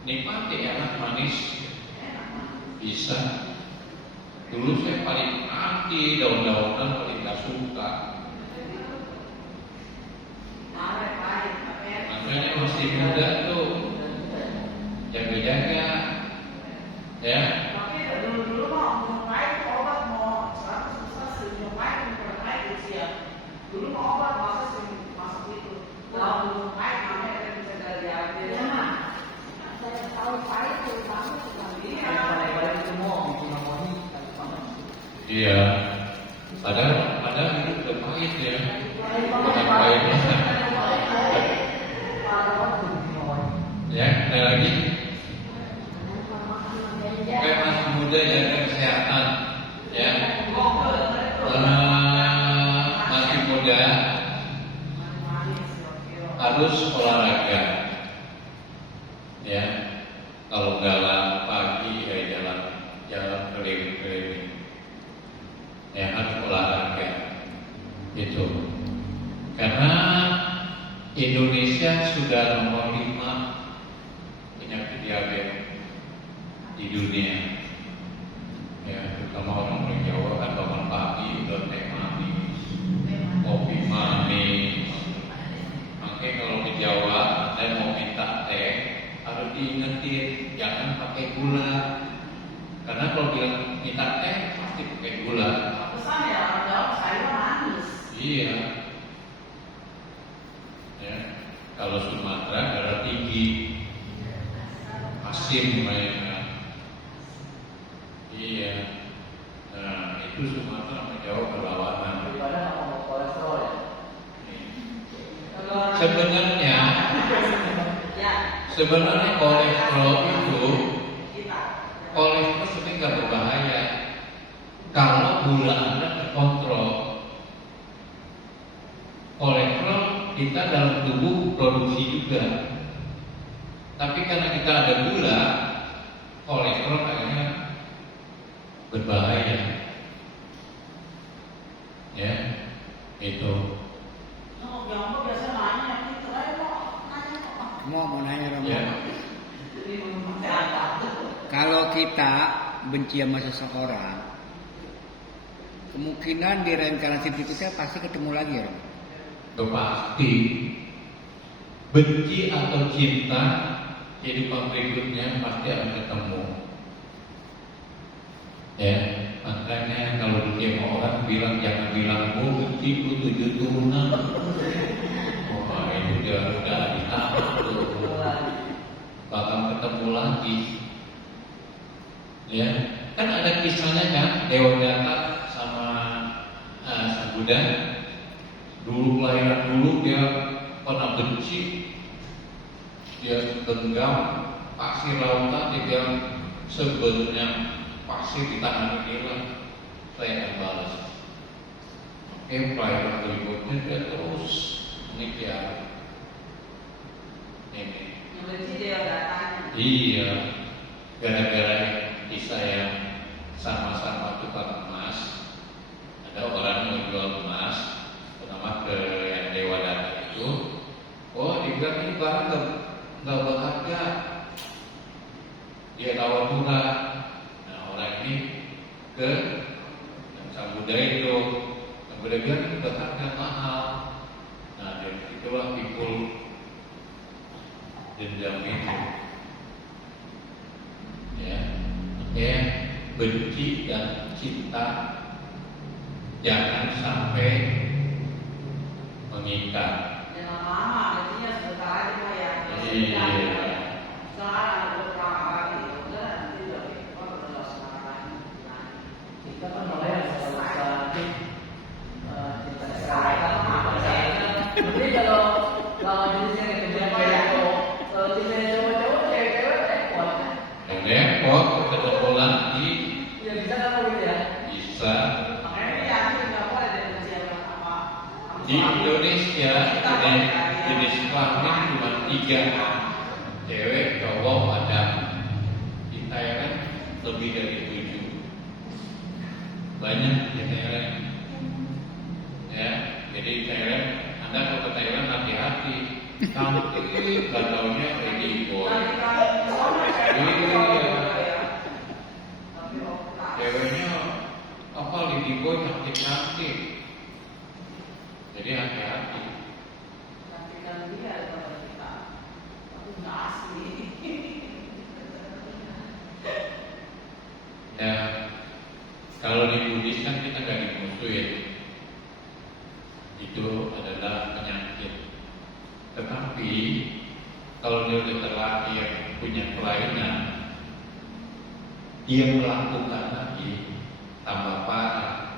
nikmati enak manis, bisa. Dulu saya paling anti daun-daunan, paling nggak suka. Makanya masih muda tuh jaga-jaga, ya. Tapi dulu mau naik obat mau 100% sering naik usia. Dulu mau obat masa sering masuk itu. Kalau belum naik namanya kan bisa dari diabetes. Iya mah, saya tahu pahit tuh banget sekali. Iya. Balik semua bikin harmoni kali panas. Iya. Padahal hidup udah pahit ya. Bukan pahitnya. Ya, ada lagi. Oke, masih muda jaga kesehatan, ya. Masih muda harus olahraga, ya. Kalau jalan pagi ya jalan keliling-keliling, ya harus olahraga, itu. Karena Indonesia sudah nomor 5 penyakit diabetes di dunia, ya, terutama orang Jawa kan bangun pagi udah teh manis, kopi manis. Makanya kalau di Jawa dan mau minta teh harus diingetin jangan pakai gula, karena kalau bilang minta teh pasti pakai gula. Pesan ya orang Jawa sayur manis. Iya, ya. Kalau Sumatera darah tinggi, asin mereka. Iya. Nah, itu Sumatera sama Jawa berlawanan. Daripada ngomong kolesterol ya. Sebenarnya Ya, kolesterol itu kita. sebenarnya nggak berbahaya kalau gula Anda terkontrol. Kolesterol kita dalam tubuh produksi juga, tapi karena kita ada gula, kolesterol kayaknya berbahaya. Ya, itu. Oh, Jombo biasa nanya gitu, nanya kok. Mau nanya Romo. Ya. Jadi belum kesehatan. Kalau kita benci sama seseorang, kemungkinan di reinkarnasi berikutnya pasti ketemu lagi ya, Romo? Itu pasti. Benci atau cinta kehidupan berikutnya pasti akan ketemu. Ya, makanya kalau dia mau orang bilang jangan bilang benci lu 7 turunan. Wah, itu dia udah ditahan tuh. Bakal ketemu lagi. Ya, kan ada kisahnya kan Dewadatta sama Sang Buddha. Dulu kelahiran dulu dia pernah benci, dia genggam pasir lautan, dia bilang sebenarnya pasir di tangan ini lah saya akan balas. Kelahiran berikutnya dia terus mengejar ini. Yang benci dia datanya. Iya, gara-gara kisah yang sama-sama tukang emas, ada orang yang jual emas, pertama ke yang Dewadatta itu, oh dibilang ini barang nggak berharga, dia tawar murah. Nah orang ini ke yang muda itu kemudian berharga mahal. Nah dari situlah timbul dendam itu. Ya, makanya benci dan cinta jangan sampai mengikat. Jangan lama, gajinya sebentar aja Pak ya. Iya. Sekarang ada beberapa kali, udah nanti udah sekarang. Kita kan mulai selesai cinta sekarang. Jadi kalau jenisnya kemudian cowok, kalau jenisnya cowok-cowok, cewek-cewek repot. Yang repot ketemu lagi Ya bisa kan gitu ya? bisa. Makanya ini yakin nggak boleh ada siapa apa. Di Indonesia jenis kelamin cuma 3, cewek, cowok, ada. Di Thailand lebih dari 7. Banyak di Thailand. Ya, jadi di Thailand, Anda kalau ke Thailand hati-hati. Cantik, nggak taunya lady boy. Ceweknya apa lady boy cantik-cantik. Jadi hati-hati. Cantikan dia daripada kita. Tapi nggak asli. Ya, kalau di Buddhis kan kita nggak dimusuhin. Itu adalah penyakit. Tetapi kalau dia udah terlahir punya kelainan, dia melakukan lagi tambah parah.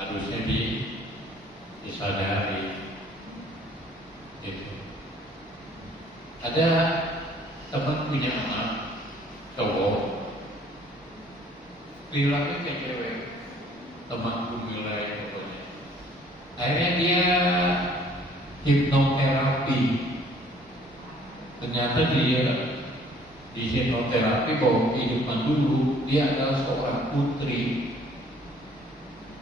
Harusnya disadari. Gitu. Ada teman punya anak cowok, perilakunya kayak cewek, temanku nilai pokoknya. Akhirnya dia hipnoterapi. Ternyata dia di hipnoterapi bahwa kehidupan dulu dia adalah seorang putri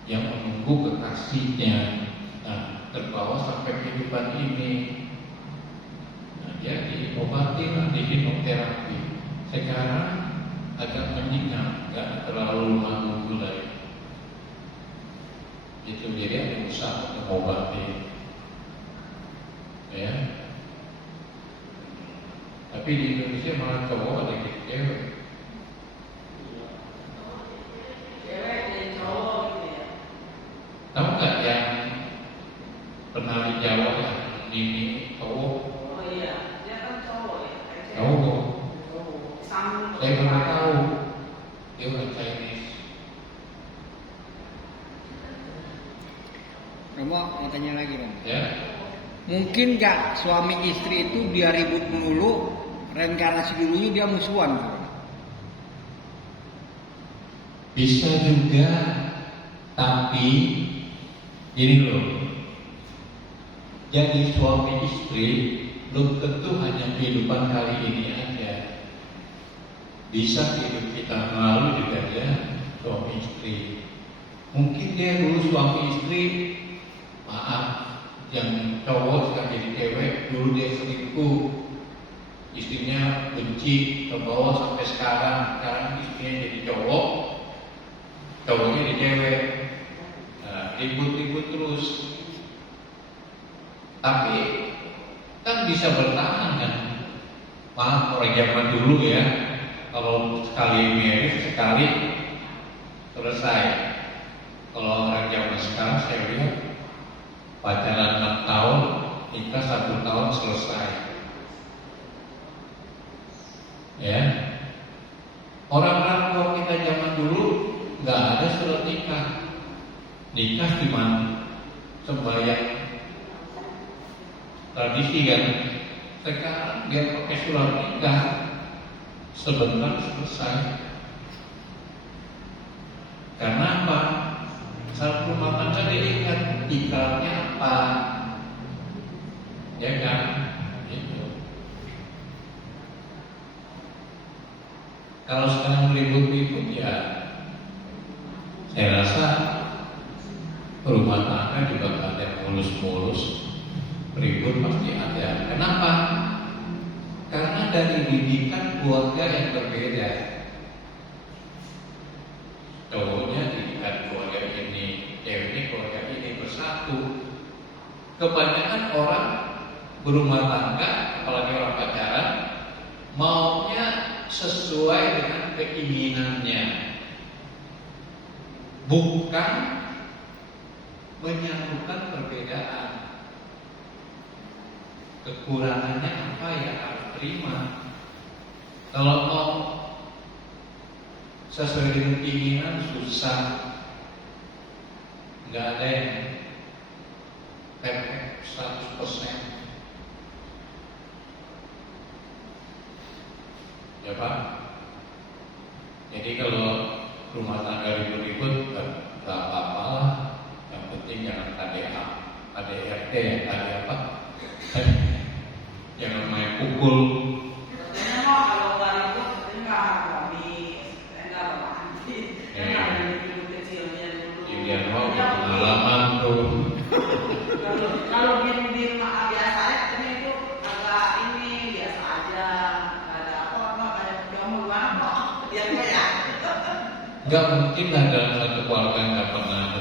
yang menunggu kekasihnya. Nah, terbawa sampai kehidupan ini. Nah, dia diobati lah di hipnoterapi. Sekarang agak meningkat, nggak terlalu menunggu lagi. Itu jadi ada usaha untuk mengobati. Ya. Tapi di Indonesia malah cowok ada yang cewek. Cewek dan cowok gitu ya. Tahu nggak yang penari Jawa yang ini cowok? Oh iya, dia kan cowok ya. Kayak cewek. Cowok. Sambung. Saya baru tahu dia orang Chinese. Romo mau tanya lagi Romo. Ya. Mungkin nggak suami istri itu dia ribut melulu, reinkarnasi dulunya dia musuhan. Bisa juga, tapi ini loh. Jadi suami istri belum tentu hanya kehidupan kali ini aja. Bisa hidup kita lalu juga ya suami istri. Mungkin dia dulu suami istri, maaf, yang cowok sekarang jadi cewek, dulu dia selingkuh, istrinya benci, terbawa sampai sekarang istrinya jadi cowok, cowoknya jadi cewek, nah, ribut-ribut terus. Tapi kan bisa bertahan kan? Maaf orang zaman dulu ya, kalau sekali marriage sekali selesai. Kalau orang zaman sekarang saya lihat pacaran 6 tahun, nikah 1 tahun selesai. Ya, orang-orang tua kita zaman dulu nggak ada surat nikah. Nikah cuma sembahyang tradisi kan. Sekarang dia pakai surat nikah, sebentar selesai. Karena apa? Satu rumah tangga diikat, ikatnya apa? Ya kan? Itu. Kalau sekarang ribut-ribut ya, saya rasa rumah tangga juga nggak ada yang mulus-mulus. Ribut pasti ada. Kenapa? Karena dari didikan keluarga yang berbeda. cowoknya diikat keluarga ini, ceweknya keluarga ini bersatu. Kebanyakan orang berumah tangga, apalagi orang pacaran, maunya sesuai dengan keinginannya, bukan menyatukan perbedaan. Kekurangannya apa ya harus terima. Kalau mau sesuai dengan keinginan susah, nggak ada yang perfect 100%. Ya Pak. Jadi kalau rumah tangga ribut-ribut nggak apa-apa lah. Yang penting jangan KDA, KDRT, KDA apa? Jangan main pukul. Sebenarnya mah kalau nggak ribut, sebenarnya nggak habis, nggak romantis, nggak ada ribut kecilnya dulu. Iya, mau pengalaman tuh. Kalau di rumah biasa ya, sebenarnya itu agak ini biasa aja, nggak ada apa-apa, nggak ada kamu gimana kok, biar ya. Nggak mungkin lah dalam satu keluarga nggak pernah